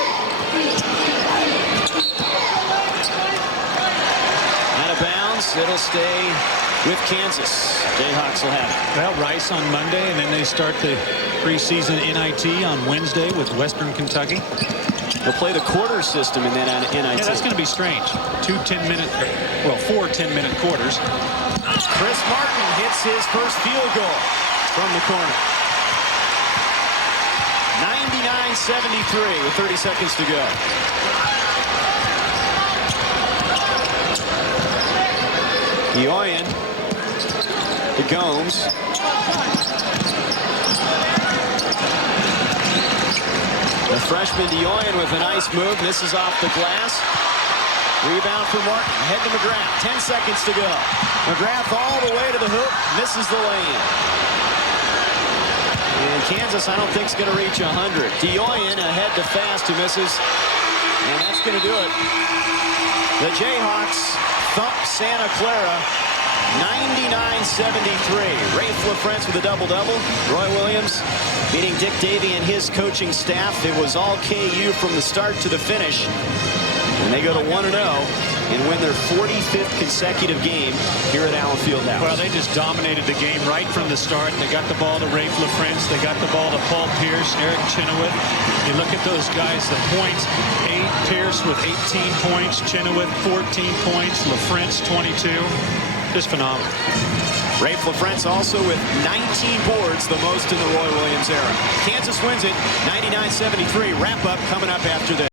Out of bounds. It'll stay with Kansas. Jayhawks will have it. Well, Rice on Monday, and then they start the preseason NIT on Wednesday with Western Kentucky. They'll play the quarter system in that NIT. Yeah, that's going to be strange. 4 10-minute quarters. Chris Martin hits his first field goal from the corner. 99-73 with 30 seconds to go. Dioen to Gomes. The freshman Dioen with a nice move. Misses off the glass. Rebound for Martin. Head to McGrath. 10 seconds to go. McGrath all the way to the hoop. Misses the lane. And Kansas, I don't think, is going to reach 100. Dioen ahead to Fast, who misses. And that's going to do it. The Jayhawks thump Santa Clara 99-73. Rafe LaFrance with a double-double. Roy Williams beating Dick Davey and his coaching staff. It was all KU from the start to the finish. And they go to 1-0 and win their 45th consecutive game here at Allen Fieldhouse. Well, they just dominated the game right from the start. They got the ball to Rafe LaFrance. They got the ball to Paul Pierce, Eric Chenoweth. You look at those guys, the points. Pierce with 18 points, Chenoweth 14 points, LaFrance 22. Just phenomenal. Rafe LaFrance also with 19 boards, the most in the Roy Williams era. Kansas wins it 99-73. Wrap up coming up after this.